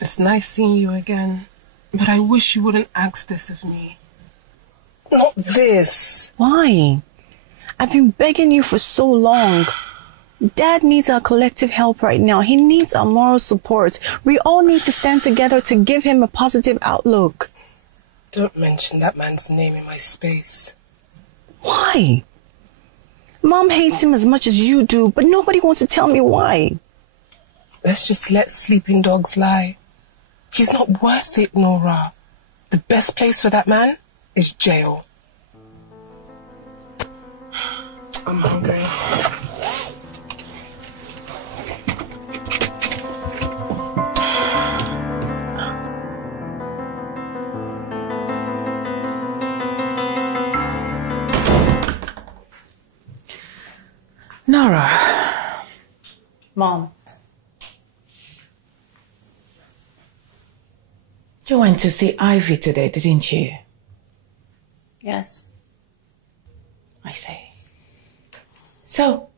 it's nice seeing you again, but I wish you wouldn't ask this of me. Not this. Why? I've been begging you for so long. Dad needs our collective help right now. He needs our moral support. We all need to stand together to give him a positive outlook. Don't mention that man's name in my space. Why? Mom hates him as much as you do, but nobody wants to tell me why. Let's just let sleeping dogs lie. He's not worth it, Nora. The best place for that man is jail. I'm hungry. Nora. Mom. You went to see Ivy today, didn't you? Yes. I see. So,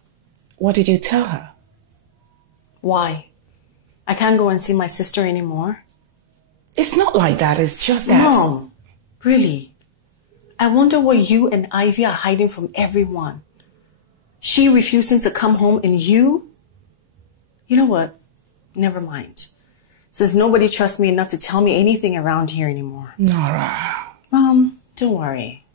what did you tell her? Why? I can't go and see my sister anymore? It's not like that, it's just that... Mom, really? I wonder what you and Ivy are hiding from everyone. She refusing to come home and you? You know what? Never mind. Since nobody trusts me enough to tell me anything around here anymore. Nora. Mom, don't worry.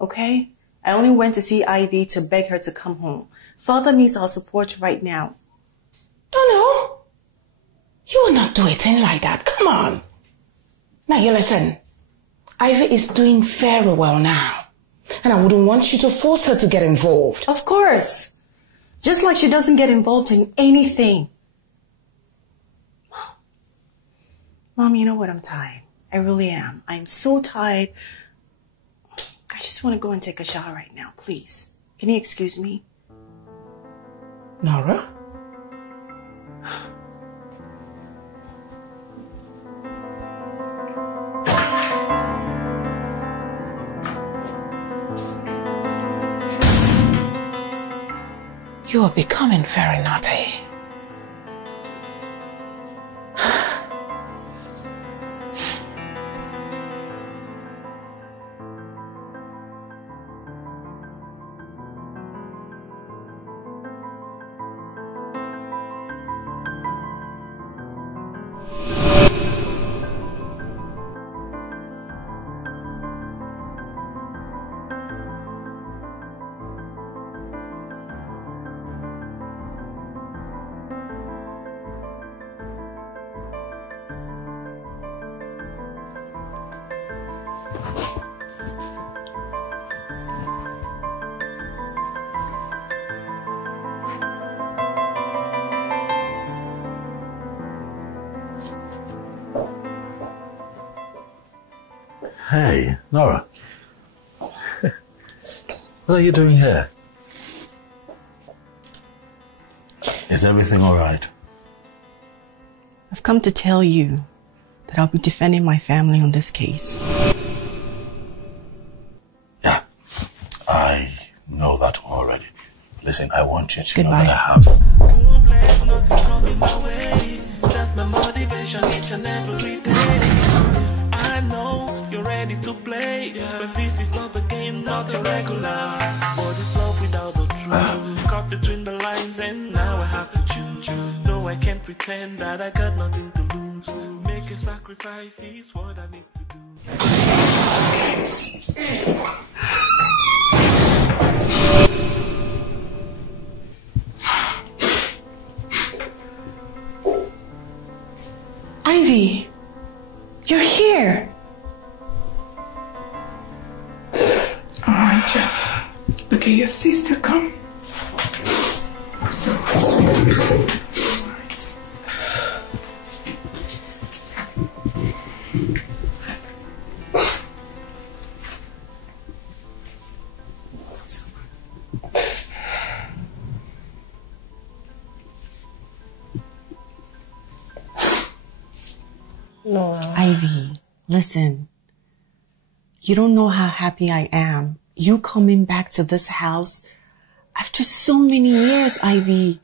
Okay? I only went to see Ivy to beg her to come home. Father needs our support right now. Oh, no. You will not do a thing like that. Come on. Now you listen. Ivy is doing very well now. And I wouldn't want you to force her to get involved. Of course. Just like she doesn't get involved in anything. Mom, you know what? I'm tired. I really am. I'm so tired. I just want to go and take a shower right now, please. Can you excuse me? Nora? You are becoming very naughty. Hey, Nora. What are you doing here? Is everything all right? I've come to tell you that I'll be defending my family on this case. Yeah, I know that already. Listen, I want you to know Goodbye. that I have... That's my motivation each and every day. I know you're ready to play, but this is not a game, not a regular. What is love without the truth? Caught between the lines and now I have to choose. No, I can't pretend that I got nothing to lose. Make a sacrifice is what I need to do. Ivy, you're here. Oh, just look at your sister come. It's all right. No. Ivy, listen. You don't know how happy I am. You coming back to this house after so many years, Ivy.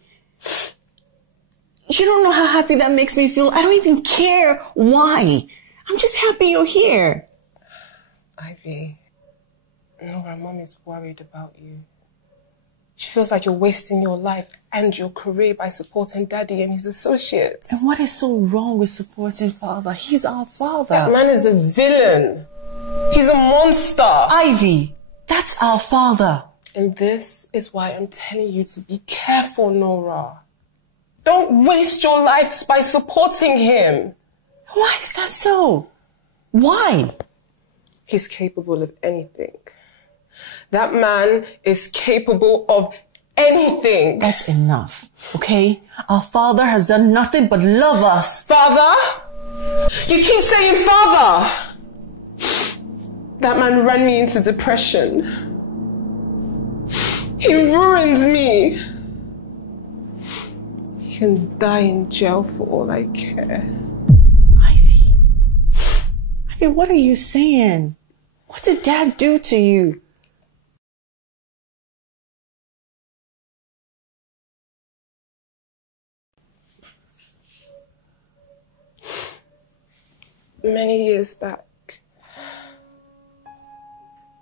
You don't know how happy that makes me feel. I don't even care why. I'm just happy you're here. Ivy, Nora, Mom is worried about you. She feels like you're wasting your life and your career by supporting Daddy and his associates. And what is so wrong with supporting father? He's our father. That man is a villain. He's a monster. Ivy, that's our father. And this is why I'm telling you to be careful, Nora. Don't waste your life by supporting him. Why is that so? Why? He's capable of anything. That man is capable of anything. That's enough, okay? Our father has done nothing but love us. Father? You keep saying father. That man ran me into depression. He ruined me. He can die in jail for all I care. Ivy, what are you saying? What did Dad do to you? Many years back,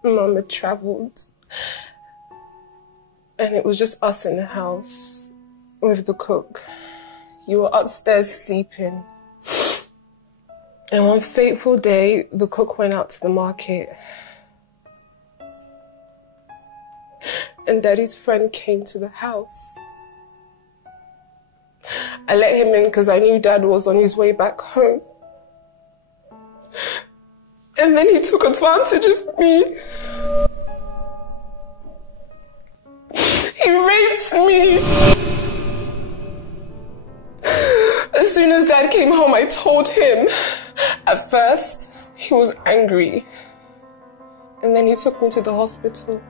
Mom had travelled, and it was just us in the house with the cook. You were upstairs sleeping, and one fateful day, the cook went out to the market, and Daddy's friend came to the house. I let him in because I knew Dad was on his way back home. And then he took advantage of me. He raped me. As soon as Dad came home, I told him. At first, he was angry. And then he took me to the hospital.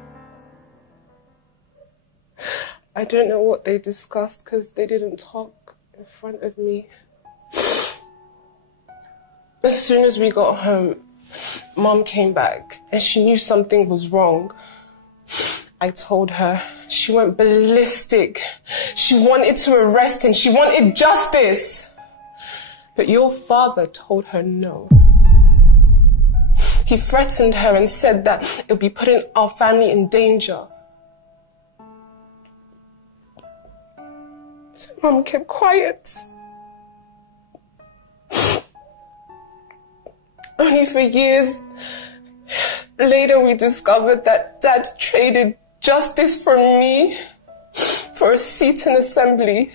I don't know what they discussed because they didn't talk in front of me. As soon as we got home, Mom came back and she knew something was wrong. I told her. She went ballistic. She wanted to arrest him. She wanted justice. But your father told her no. He threatened her and said that it would be putting our family in danger. So Mom kept quiet. Only for years later we discovered that Dad traded justice for me for a seat in assembly.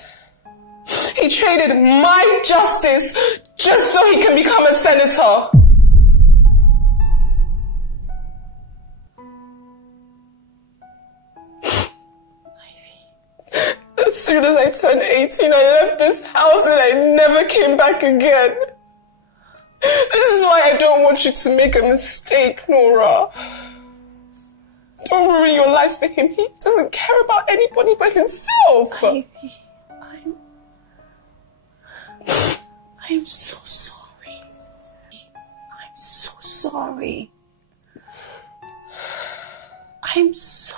He traded my justice just so he can become a senator. As soon as I turned 18, I left this house and I never came back again. This is why I don't want you to make a mistake, Nora. Don't ruin your life for him. He doesn't care about anybody but himself. I'm so sorry. I'm so sorry. I'm so...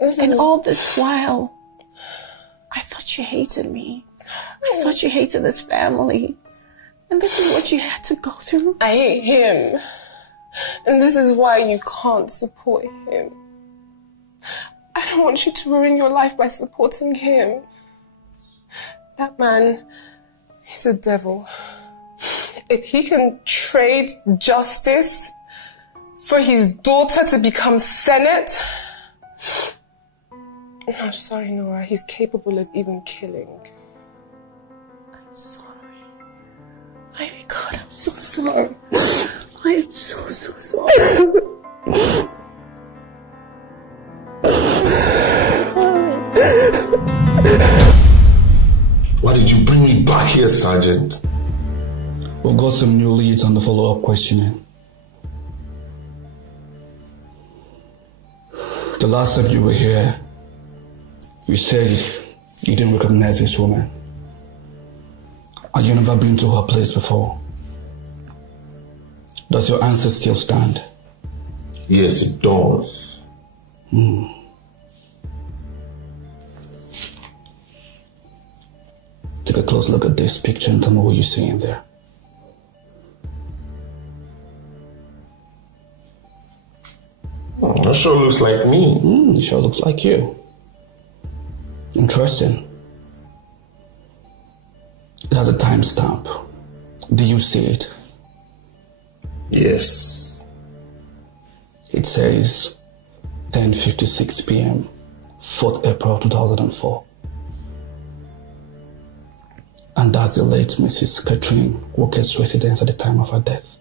And all this while, I thought you hated me. I thought you hated this family. And this is what you had to go through. I hate him. And this is why you can't support him. I don't want you to ruin your life by supporting him. That man, he's a devil. If he can trade justice for his daughter to become Senate, I'm sorry, Nora, he's capable of even killing. I'm sorry. My God, I'm so sorry. I am so sorry. Why did you bring me back here, Sergeant? We've got some new leads on the follow-up questioning. The last time you were here, you said you didn't recognize this woman. Had you never been to her place before? Does your answer still stand? Yes, it does. Take a close look at this picture and tell me what you see in there. That sure looks like me. It sure looks like you. Interesting. It has a timestamp. Do you see it? Yes. It says 10:56 p.m. 4th April 2004. And that's the late Mrs. Catherine Walker's residence at the time of her death.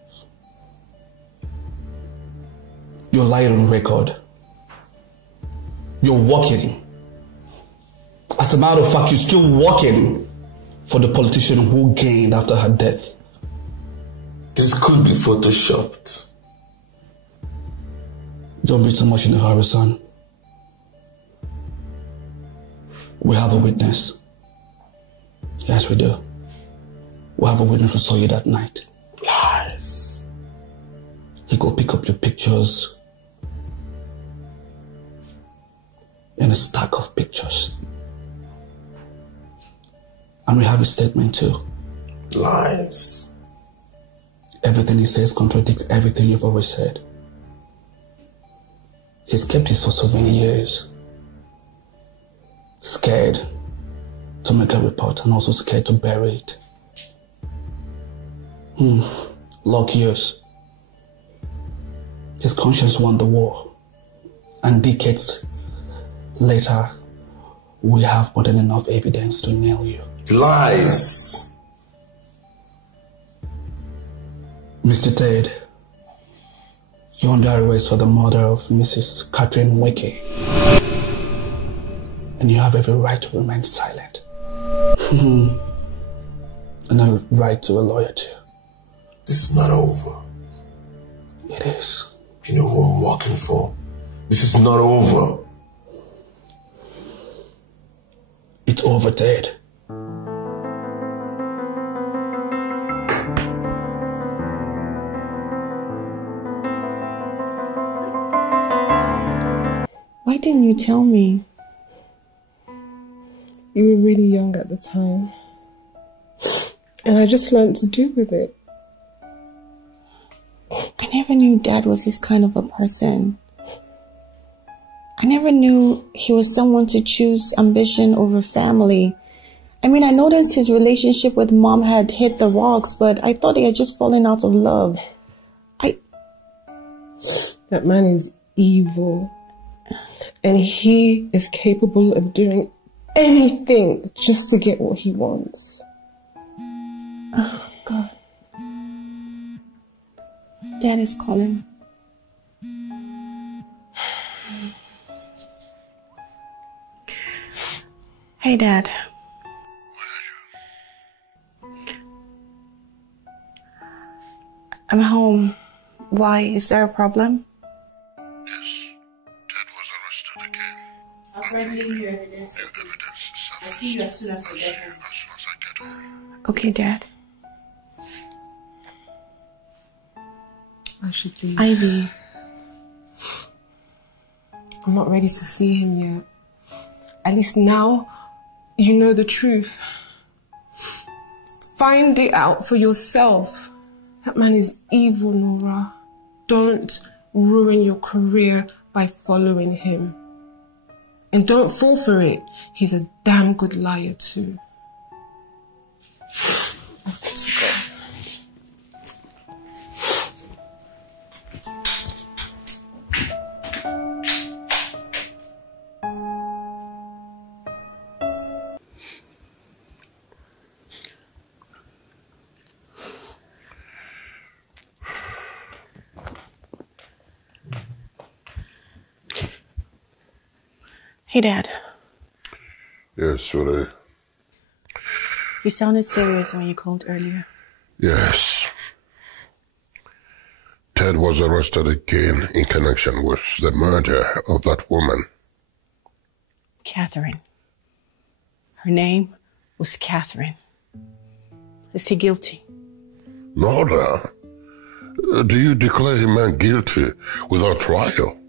You're lying on record. You're working. As a matter of fact, you're still working for the politician who gained after her death. This could be photoshopped. Don't be too much in a hurry, son. We have a witness. Yes, we do. We have a witness who saw you that night. Lies. He could pick up your pictures in a stack of pictures. And we have his statement too. Lies. Everything he says contradicts everything you've always said. He's kept this for so many years. Scared to make a report and also scared to bury it. Long years. His conscience won the war. And decades later, we have more than enough evidence to nail you. Lies. Mr. Ted, you're under arrest for the murder of Mrs. Catherine Uche. And you have every right to remain silent. And a right to a lawyer too. This is not over. It is. You know who I'm working for? This is not over. It's over, Ted. Why didn't you tell me? You were really young at the time. And I just learned to deal with it. I never knew Dad was this kind of a person. I never knew he was someone to choose ambition over family. I mean, I noticed his relationship with Mom had hit the rocks, but I thought they had just fallen out of love. That man is evil. And he is capable of doing anything just to get what he wants. Oh, God. Dad is calling. Hey, Dad. I'm home. Why? Is there a problem? Yes. Ted was arrested again. I'll bring you your evidence. New evidence surfaced. I'll see you as soon as I get home. As soon as I get home. Okay, Dad. I should leave. Ivy. I'm not ready to see him yet. At least now, you know the truth. Find it out for yourself. That man is evil, Nora. Don't ruin your career by following him. And don't fall for it. He's a damn good liar too. I've got to go. Hey, Dad. Yes, sweetie. You sounded serious when you called earlier. Yes. Ted was arrested again in connection with the murder of that woman. Catherine. Her name was Catherine. Is he guilty? Nora, do you declare a man guilty without trial?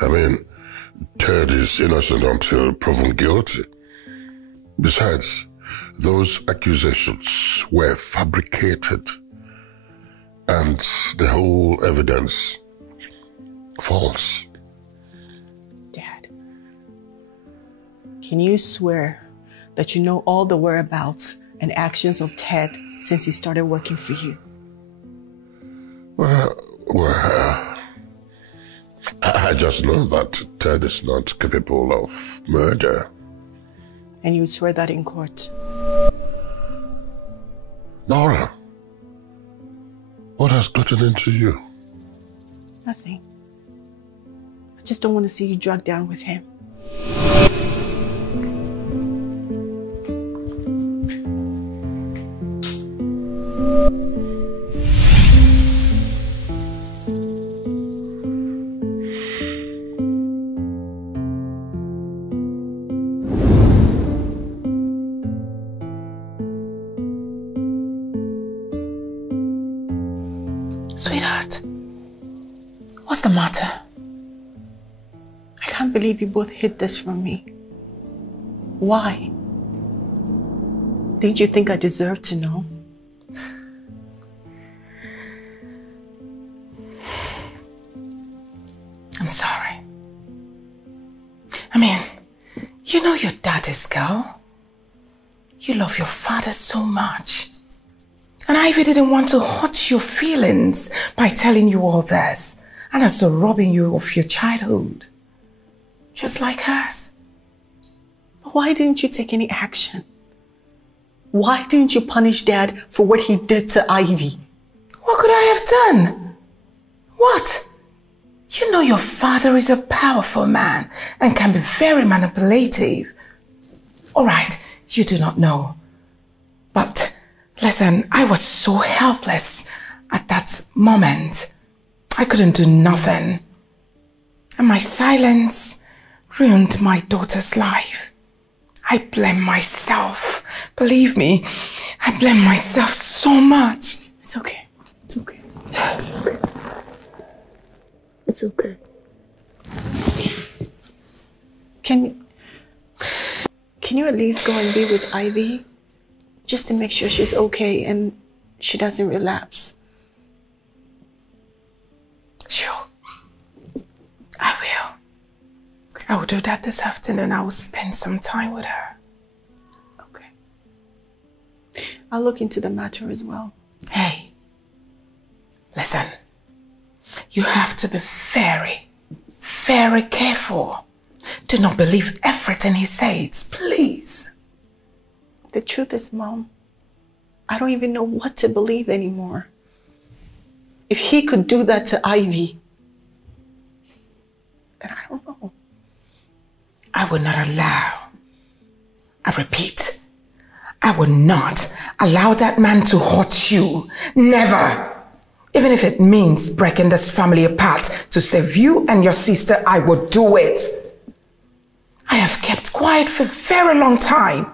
I mean, Ted is innocent until proven guilty. Besides, those accusations were fabricated and the whole evidence false. Dad, can you swear that you know all the whereabouts and actions of Ted since he started working for you? Well, I just know that Ted is not capable of murder. And you would swear that in court? Nora, what has gotten into you? Nothing. I just don't want to see you dragged down with him. Sweetheart, what's the matter? I can't believe you both hid this from me. Why? Did you think I deserved to know? I'm sorry. I mean, you know you're daddy's girl. You love your father so much. And Ivy didn't want to hurt your feelings by telling you all this and also robbing you of your childhood. Just like hers. Why didn't you take any action? Why didn't you punish Dad for what he did to Ivy? What could I have done? What? You know your father is a powerful man and can be very manipulative. All right, you do not know. But listen, I was so helpless at that moment. I couldn't do nothing. And my silence ruined my daughter's life. I blame myself. Believe me, I blame myself so much. It's okay. It's okay. It's okay. It's okay. Can you at least go and be with Ivy? Just to make sure she's okay and she doesn't relapse. Sure. I will. I will do that this afternoon. I will spend some time with her. Okay. I'll look into the matter as well. Hey, listen. You have to be very, very careful. Do not believe everything he says, please. The truth is, Mom, I don't even know what to believe anymore. If he could do that to Ivy, then I don't know. I will not allow, I repeat, I will not allow that man to hurt you. Never. Even if it means breaking this family apart to save you and your sister, I will do it. I have kept quiet for a very long time.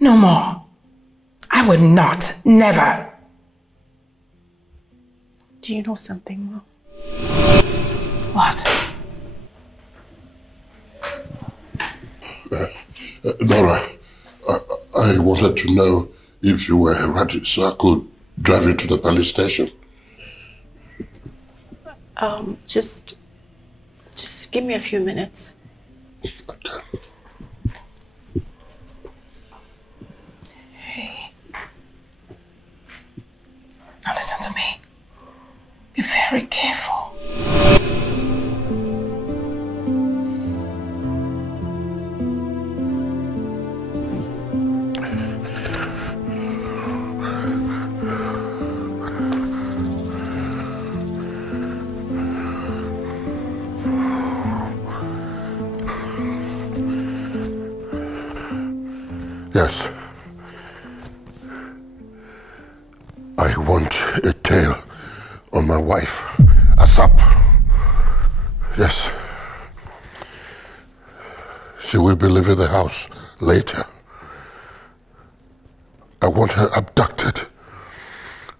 No more. I will not. Never. Do you know something, Mom? What? Nora, I wanted to know if you were ready so I could drive you to the police station. Just give me a few minutes. Okay. Hey. Now listen to me. Be very careful. Yes. I want a tail on my wife, ASAP. Yes. She will be leaving the house later. I want her abducted,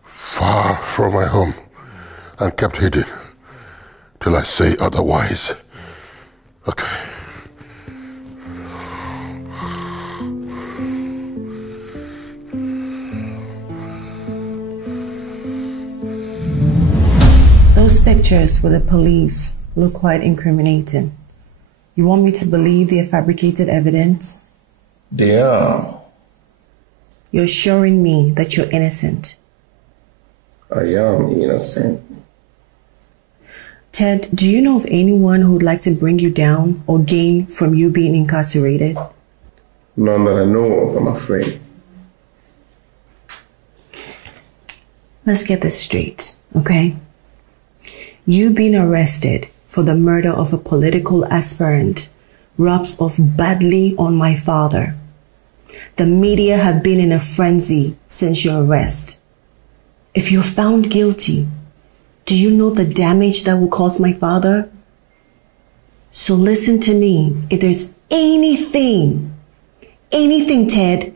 far from my home, and kept hidden till I say otherwise. Okay. Those pictures with the police look quite incriminating. You want me to believe they are fabricated evidence? They are. You're assuring me that you're innocent. I am innocent. Ted, do you know of anyone who would like to bring you down or gain from you being incarcerated? None that I know of, I'm afraid. Let's get this straight, okay? You being arrested for the murder of a political aspirant rubs off badly on my father. The media have been in a frenzy since your arrest. If you're found guilty, do you know the damage that will cause my father? So listen to me. If there's anything, Ted,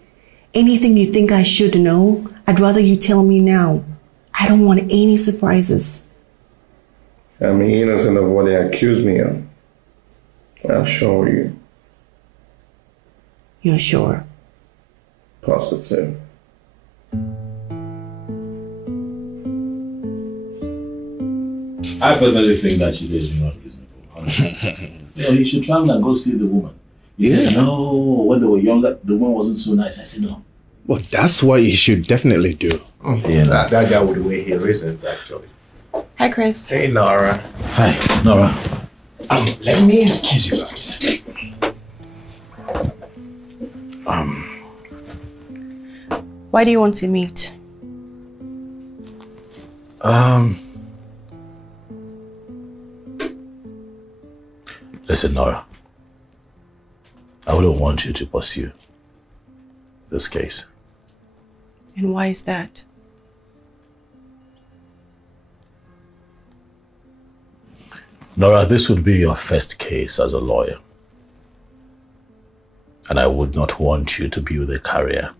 anything you think I should know, I'd rather you tell me now. I don't want any surprises. I'm innocent of what they accuse me of. I'll show you. You're sure? Positive. I personally think that she is not reasonable, honestly. You should travel and go see the woman. You said, no, when they were younger, the woman wasn't so nice. I said, no. Well, that's what you should definitely do. Yeah. That guy would weigh his reasons, actually. Hi, Chris. Hey, Nora. Hi, Nora. Let me excuse you guys. Why do you want to meet? Listen, Nora. I wouldn't want you to pursue this case. And why is that? Nora, this would be your first case as a lawyer. And I would not want you to build a career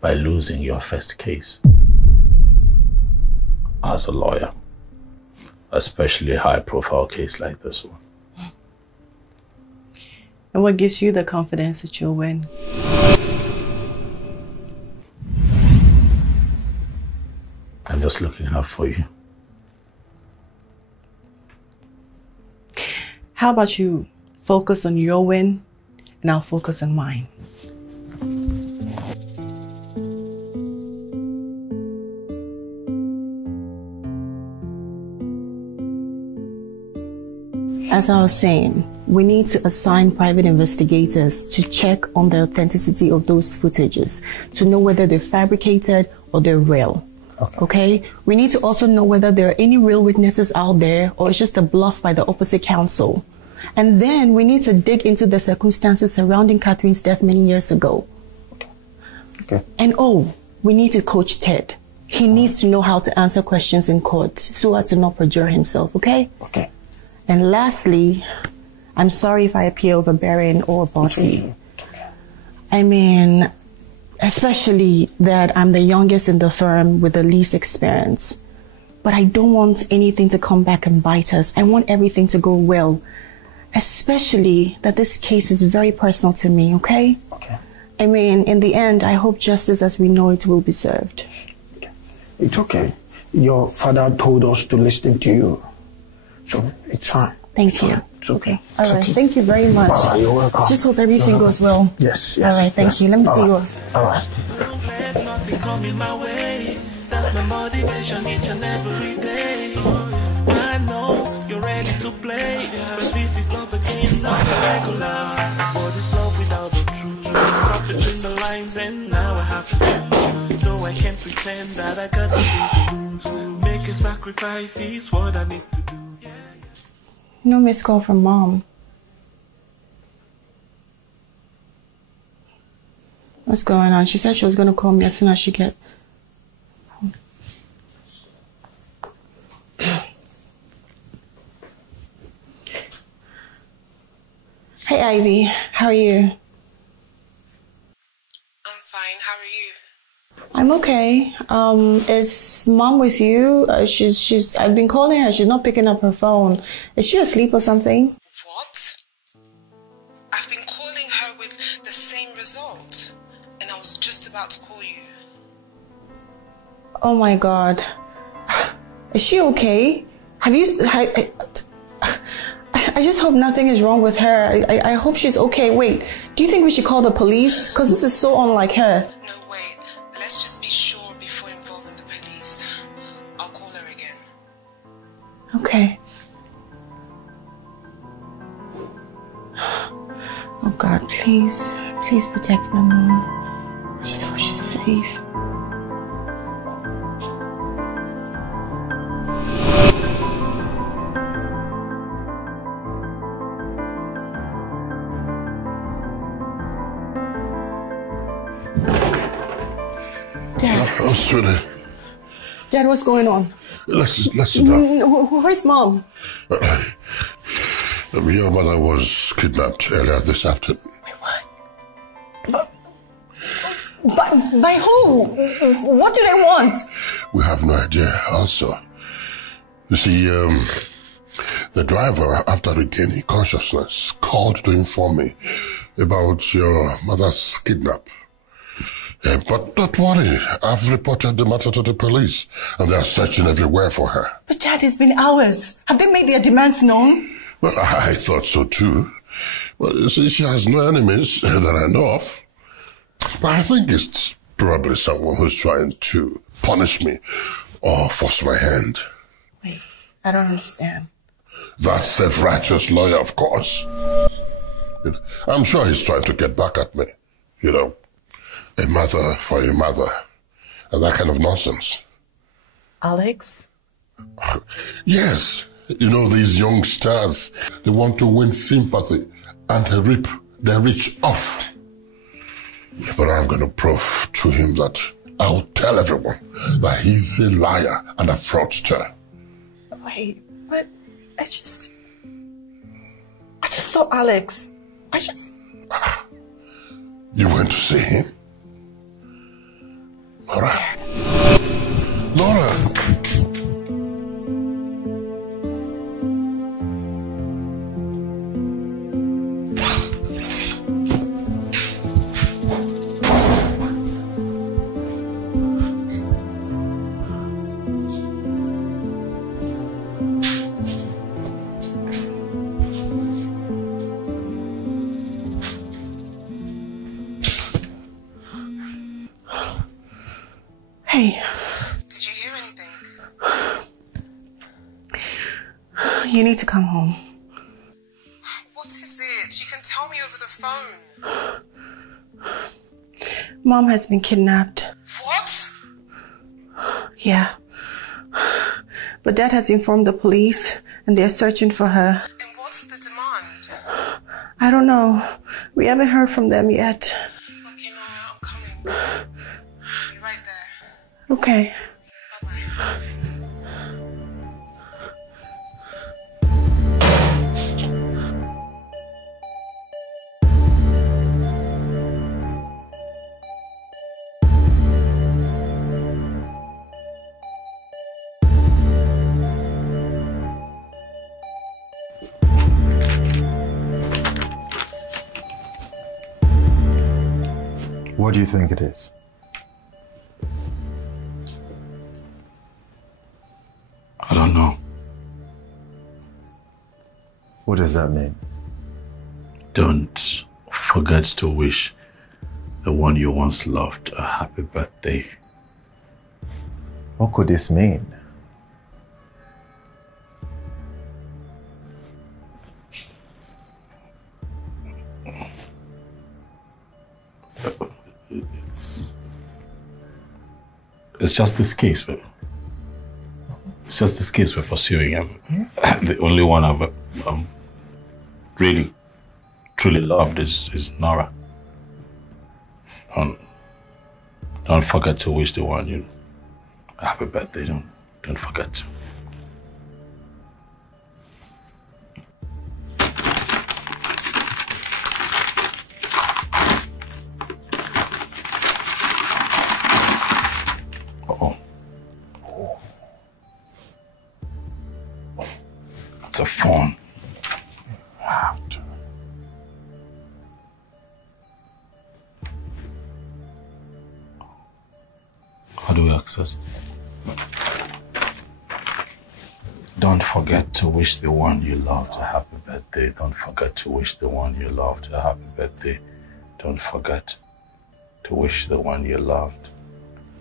by losing your first case as a lawyer, especially a high-profile case like this one. And what gives you the confidence that you'll win? I'm just looking out for you. How about you focus on your win and I'll focus on mine? As I was saying, we need to assign private investigators to check on the authenticity of those footages to know whether they're fabricated or they're real. Okay? We need to also know whether there are any real witnesses out there or it's just a bluff by the opposite counsel. And then we need to dig into the circumstances surrounding Catherine's death many years ago. Okay. And we need to coach Ted. He needs to know how to answer questions in court so as to not perjure himself, okay? Okay. And lastly, I'm sorry if I appear overbearing or bossy. I mean, especially that I'm the youngest in the firm with the least experience. But I don't want anything to come back and bite us. I want everything to go well. Especially that this case is very personal to me, okay? Okay. I mean, in the end, I hope justice as we know it will be served. Okay. It's okay. Your father told us to listen to you. So it's fine. Thank you. It's okay. All right. Okay. Thank you very much. All right, you're welcome. Just hope everything goes well. Yes. All right. Thank you. Let me see you. All right. Don't let nothing come in my way. That's my motivation each and every day. I know you're ready to play, but this is not a game, not a regular. What is love without the truth? Caught between the lines and now I have to choose. Though I can't pretend that I got nothing to lose. Make a sacrifice is what I need to do. No missed call from Mom. What's going on? She said she was going to call me as soon as she get home. Hey, Ivy. How are you? I'm fine. How are you? I'm okay. Is Mom with you? I've been calling her. She's not picking up her phone. Is she asleep or something? What? I've been calling her with the same result, and I was just about to call you. Oh my God. Is she okay? Have you... I just hope nothing is wrong with her. I hope she's okay. Wait, do you think we should call the police? Because this is so unlike her. No, wait. Let's just be sure before involving the police. I'll call her again. Okay. Oh God, please protect my mom. Just hope she's safe. Dad. Oh, sweetie. Dad, what's going on? Let's sit down. Where's Mom? Your mother was kidnapped earlier this afternoon. By who? What do they want? We have no idea also. You see, the driver, after regaining consciousness, called to inform me about your mother's kidnap. But don't worry, I've reported the matter to the police, and they're searching everywhere for her. But Dad, it's been hours. Have they made their demands known? Well, I thought so too. Well, you see, she has no enemies that I know of. But I think it's probably someone who's trying to punish me or force my hand. Wait, I don't understand. That self-righteous lawyer, of course. I'm sure he's trying to get back at me, a mother for a mother, and that kind of nonsense. Alex? Yes. You know, these young stars, they want to win sympathy and rip their rich off. But I'm going to prove to him that I'll tell everyone that he's a liar and a fraudster. Wait, but I just saw Alex. You went to see him? Laura. Laura. Hey. Did you hear anything? You need to come home. What is it? You can tell me over the phone. Mom has been kidnapped. What? Yeah. But Dad has informed the police and they're searching for her. And what's the demand? I don't know. We haven't heard from them yet. Okay, Nora, I'm coming. Be right there. Okay. Bye-bye. What do you think it is? I don't know. What does that mean? Don't forget to wish the one you once loved a happy birthday. What could this mean? It's just this case. It's just this case we're pursuing. The only one I've really, truly loved is Nora. Don't forget to wish the one you happy birthday. Don't forget to. It's a phone. How do we access? Don't forget to wish the one you loved a happy birthday. Don't forget to wish the one you loved a happy birthday. Don't forget to wish the one you loved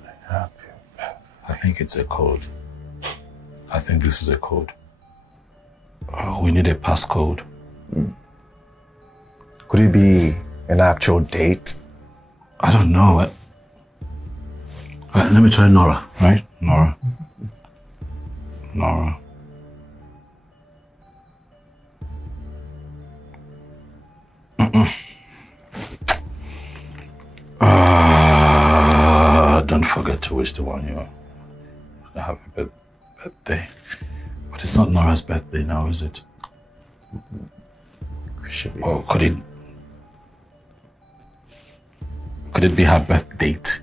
a happy birthday. I think it's a code. I think this is a code. Oh, we need a passcode. Could it be an actual date? I don't know. Let me try Nora, right? Nora. Nora. Don't forget to wish the one you a happy birthday. But it's not Nora's birthday now, is it? Or could it be her birth date?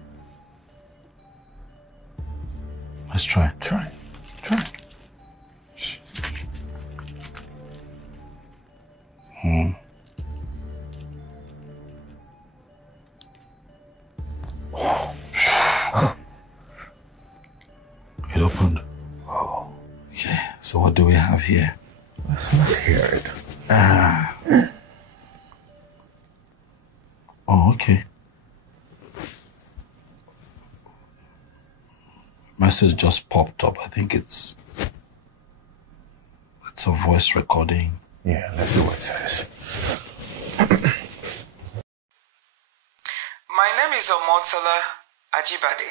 Let's try. Try. It opened. Oh. Yeah. So what do we have here? Let's hear it. Oh, okay. Message just popped up. I think it's a voice recording. Yeah, let's see what it says. My name is Omot Omotola Ajibade,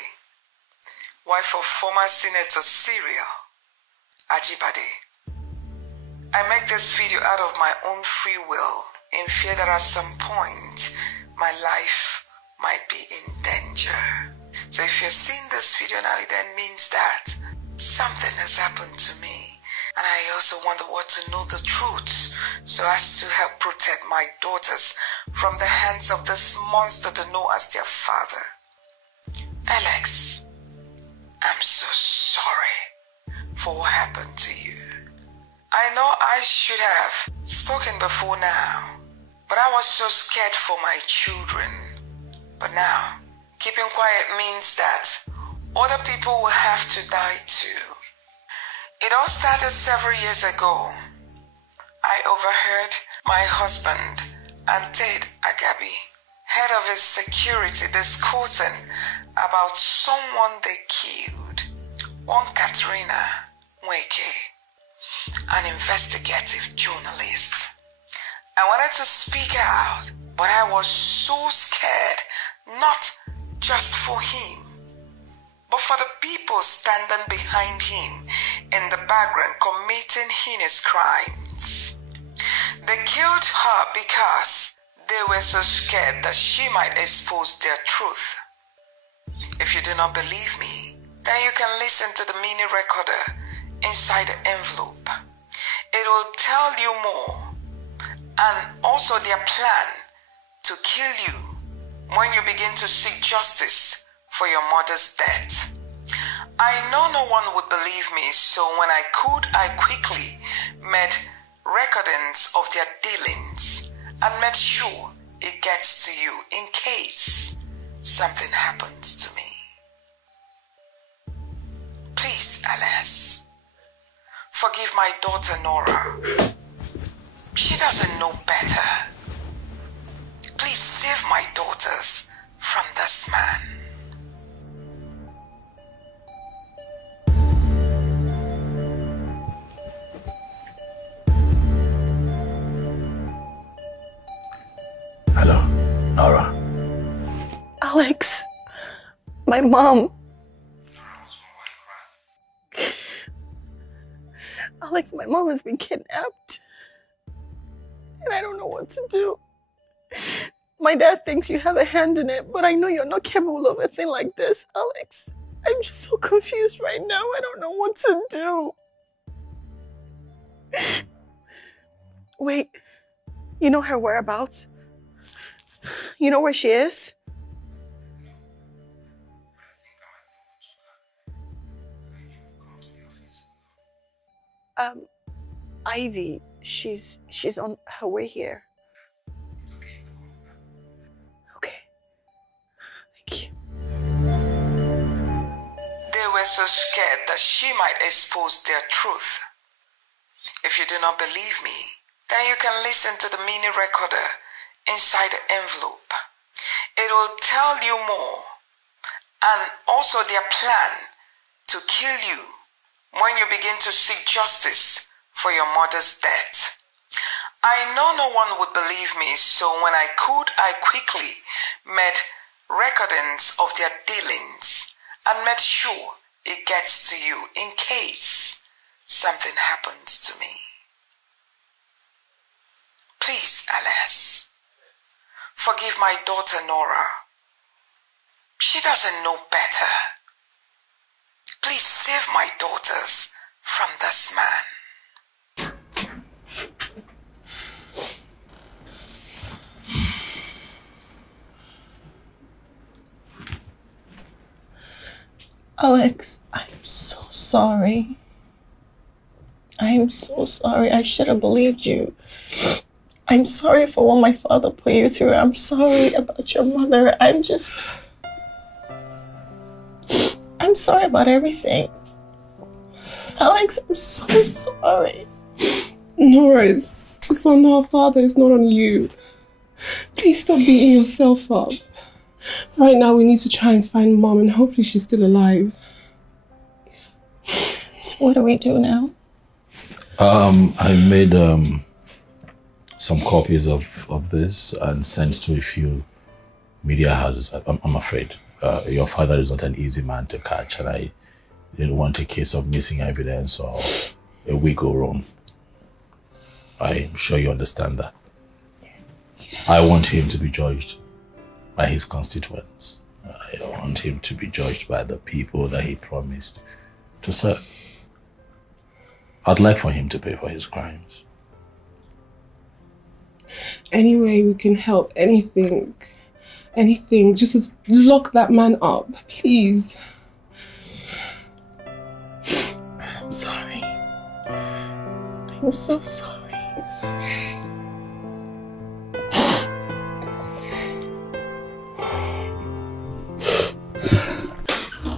wife of former Senator Cyril Ajibade. I make this video out of my own free will in fear that at some point my life might be in danger. So if you're seeing this video now, it then means that something has happened to me. And I also want the world to know the truth so as to help protect my daughters from the hands of this monster they know as their father. Alex, I'm so sorry for what happened to you. I know I should have spoken before now, but I was so scared for my children. But now, keeping quiet means that other people will have to die too. It all started several years ago. I overheard my husband, Ante Agabi, head of his security, discussing about someone they killed, one Katrina Mweke, an investigative journalist. I wanted to speak out, but I was so scared, not just for him, but for the people standing behind him in the background committing heinous crimes. They killed her because they were so scared that she might expose their truth. If you do not believe me, then you can listen to the mini recorder inside the envelope. It will tell you more, and also their plan to kill you when you begin to seek justice for your mother's death. I know no one would believe me, so when I could, I quickly made recordings of their dealings and made sure it gets to you in case something happens to me. Please, Alice, forgive my daughter Nora. She doesn't know better. Please save my daughters from this man. Hello, Nora. Alex, my mom. Alex, my mom has been kidnapped. And I don't know what to do. My dad thinks you have a hand in it, but I know you're not capable of a thing like this, Alex. I'm just so confused right now. I don't know what to do. Wait, you know her whereabouts? You know where she is? Ivy, she's on her way here. Okay. Thank you. They were so scared that she might expose their truth. If you do not believe me, then you can listen to the mini recorder inside the envelope. It will tell you more, and also their plan to kill you when you begin to seek justice for your mother's death. I know no one would believe me, so when I could, I quickly made recordings of their dealings and made sure it gets to you in case something happens to me. Please, Alice, forgive my daughter Nora. She doesn't know better. Please save my daughters from this man. Alex, I'm so sorry. I'm so sorry. I should have believed you. I'm sorry for what my father put you through. I'm sorry about your mother. I'm sorry about everything. Alex, I'm so sorry. Nora, it's on our father, it's not on you. Please stop beating yourself up. Right now we need to try and find Mom and hopefully she's still alive. So what do we do now? I made some copies of this and sent to a few media houses. I'm afraid your father is not an easy man to catch, and I didn't want a case of missing evidence or a wiggle room. I'm sure you understand that. I want him to be judged by his constituents. I want him to be judged by the people that he promised to serve. I'd like for him to pay for his crimes. Any way we can help, anything, just lock that man up, please. I'm sorry. I'm so sorry.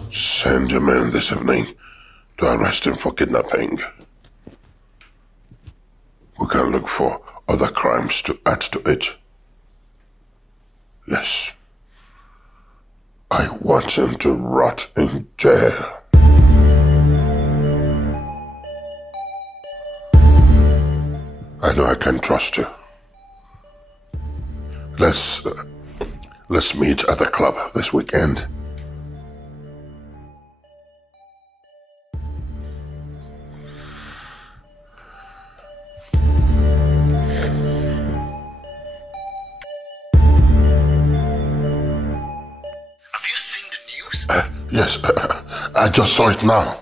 Send your man this evening to arrest him for kidnapping. We can look for other crimes to add to it. Yes. I want him to rot in jail. I know I can trust you. Let's meet at the club this weekend. Yes, I just saw it now.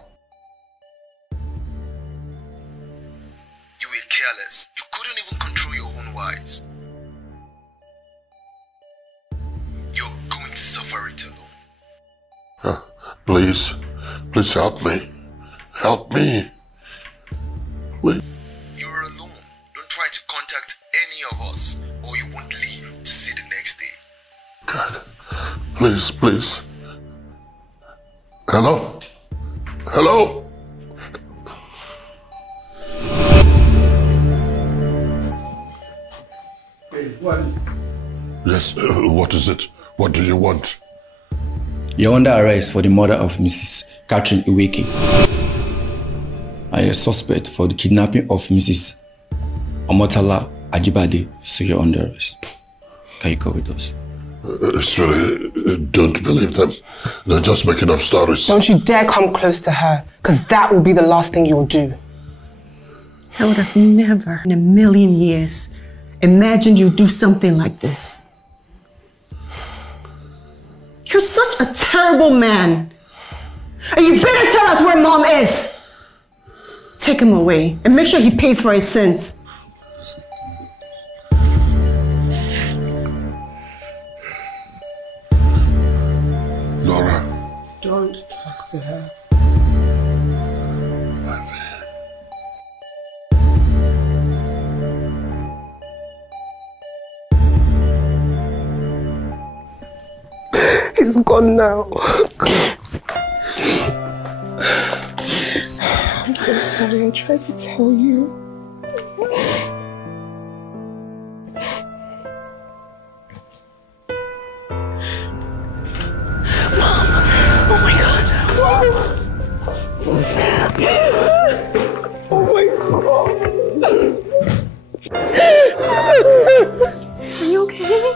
You were careless. You couldn't even control your own wives. You're going to suffer it alone. Please help me. Help me. Please. You're alone. Don't try to contact any of us, or you won't leave to see the next day. God, please. Hello? Hello? Yes, what is it? What do you want? You're under arrest for the murder of Mrs. Catherine Uche. I am a suspect for the kidnapping of Mrs. Omotala Ajibade, so you're under arrest. Can you go with us? Sorry, don't believe them. They're just making up stories. Don't you dare come close to her, because that will be the last thing you'll do. I would have never in a million years imagined you'd do something like this. You're such a terrible man. And you better tell us where Mom is. Take him away and make sure he pays for his sins. Nora. Don't talk to her. He's gone now. I'm so sorry. I tried to tell you. Are you okay?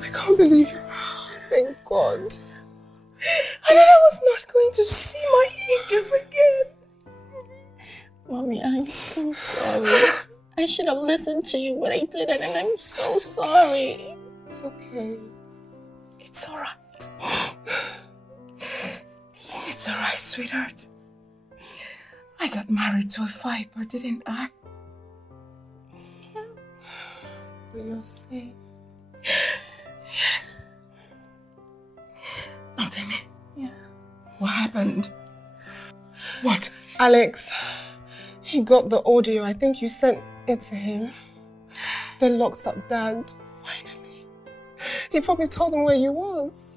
I can't believe you. Thank God. I thought I was not going to see my angels again. Mommy, I'm so sorry. I should have listened to you, but I didn't, and I'm so sorry. It's okay. It's all right. It's all right, sweetheart. I got married to a viper, didn't I? But you're safe. Yes. Now tell me. Yeah. What happened? What? Alex, he got the audio. I think you sent it to him. They locked up Dad. Finally. He probably told them where you was.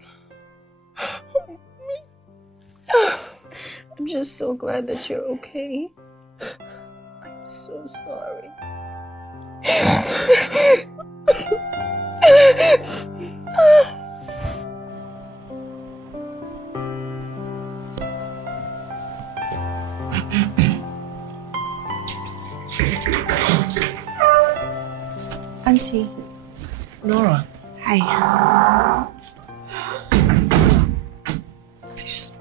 I'm just so glad that you're okay. I'm so sorry. Auntie. Nora. Hi. Please,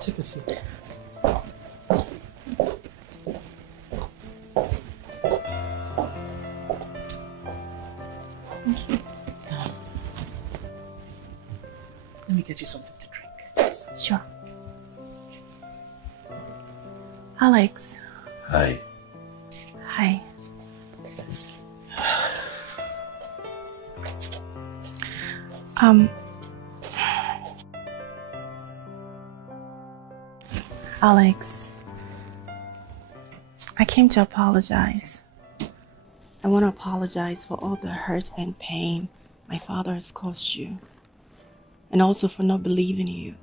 take a seat. Thank you. Let me get you something to drink. Sure. Alex. Hi. Hi. Alex, I came to apologize. I want to apologize for all the hurt and pain my father has caused you, and also for not believing you.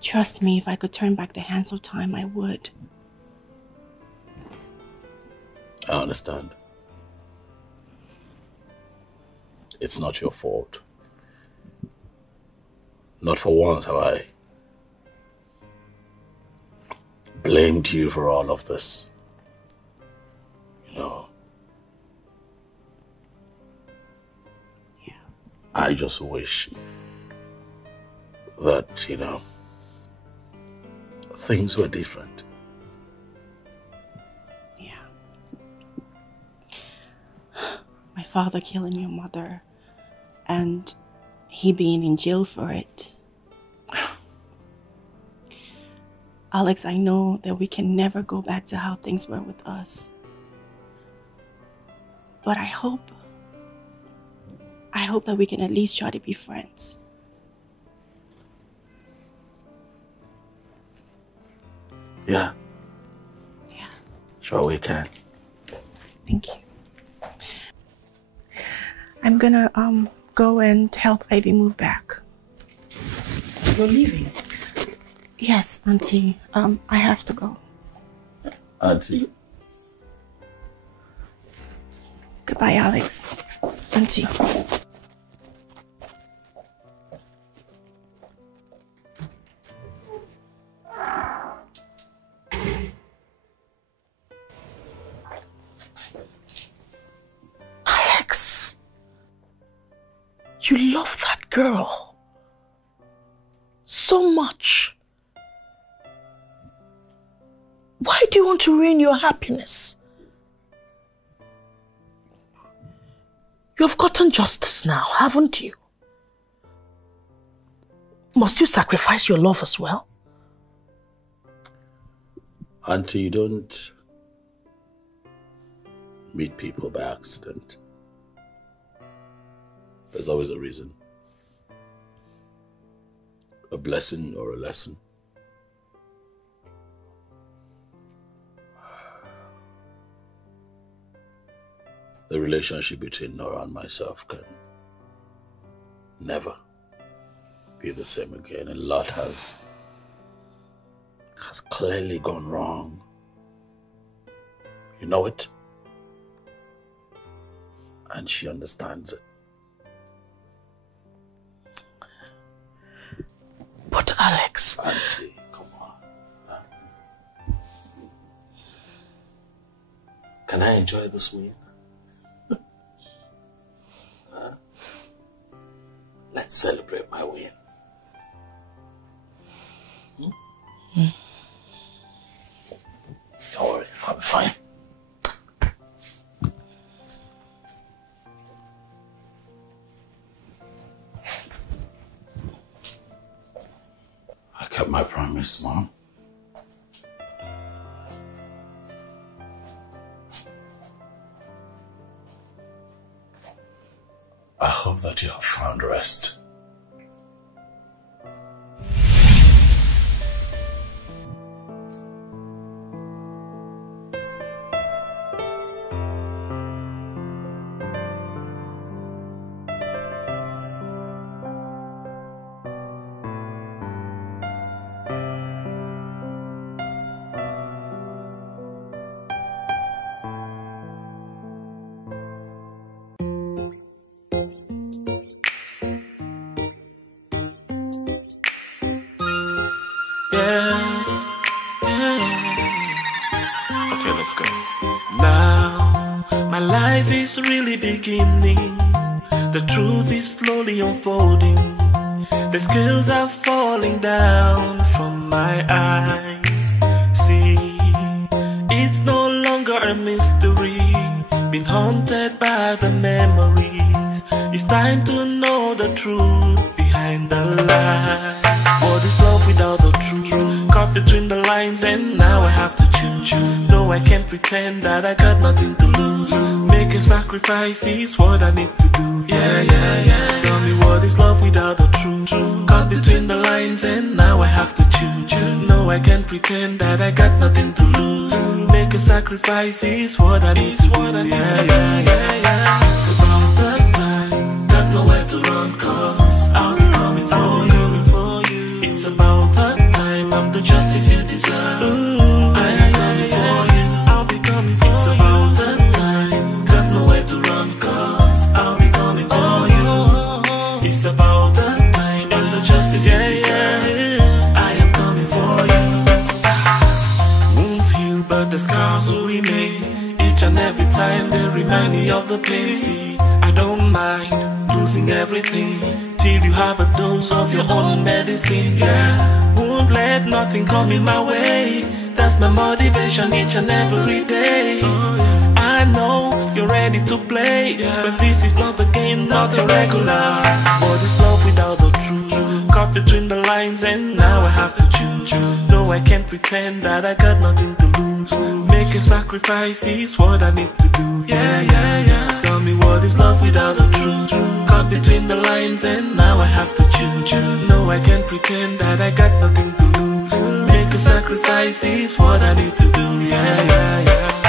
Trust me, if I could turn back the hands of time, I would. I understand. It's not your fault. Not for once have I blamed you for all of this. You know. Yeah. I just wish that, you know, things were different. Yeah. My father killing your mother and he being in jail for it. Alex, I know that we can never go back to how things were with us. But I hope that we can at least try to be friends. Yeah. Yeah. Sure we can. Thank you. I'm gonna go and help Ivy move back. You're leaving? Yes, Auntie. I have to go. Auntie. Goodbye, Alex. Auntie. Alex, you love that girl so much. Why do you want to ruin your happiness? You've gotten justice now, haven't you? Must you sacrifice your love as well? Auntie, you don't meet people by accident. There's always a reason. A blessing or a lesson. The relationship between Nora and myself can never be the same again. A lot has clearly gone wrong. You know it. And she understands it. But Alex... Auntie, come on. Can I enjoy this win? Let's celebrate my win. Don't worry, I'll be fine. I kept my promise, Mom. I hope that you have found rest. Now, my life is really beginning. The truth is slowly unfolding. The scales are falling down from my eyes. See, it's no longer a mystery, been haunted by the memories. It's time to know the truth behind the lie. What is love without the truth? Caught between the lines and now I have to choose. No, I can't pretend that I got nothing to lose. Making sacrifices, what I need to do. Yeah. Tell me what is love without the truth? Caught between the lines and now I have to choose. No, I can't pretend that I got nothing to lose. Making sacrifices, what I need to do. Yeah. It's about that time, got nowhere to run, cause I'll be coming for you. It's about that time, I'm the justice you deserve. I am coming for you, I'll be coming for you. It's about that time, got nowhere to run, cause I'll be coming for you. It's about that time, I'm the justice you deserve. I am coming for you. Wounds heal, but the scars will remain. Each and every time they remind me of the pain. See, I don't mind losing everything till you have a dose of your own medicine. Yeah, won't let nothing come in my way. That's my motivation each and every day. I know you're ready to play, but this is not a game, not a regular. What is love without the truth? Caught between the lines and now I have to choose. No, I can't pretend that I got nothing to lose. Making sacrifices, what I need to do. Yeah. Tell me what is love without the truth? Caught between the lines and now I have to choose. No, I can't pretend that I got nothing to lose. Making sacrifices, what I need to do. Yeah.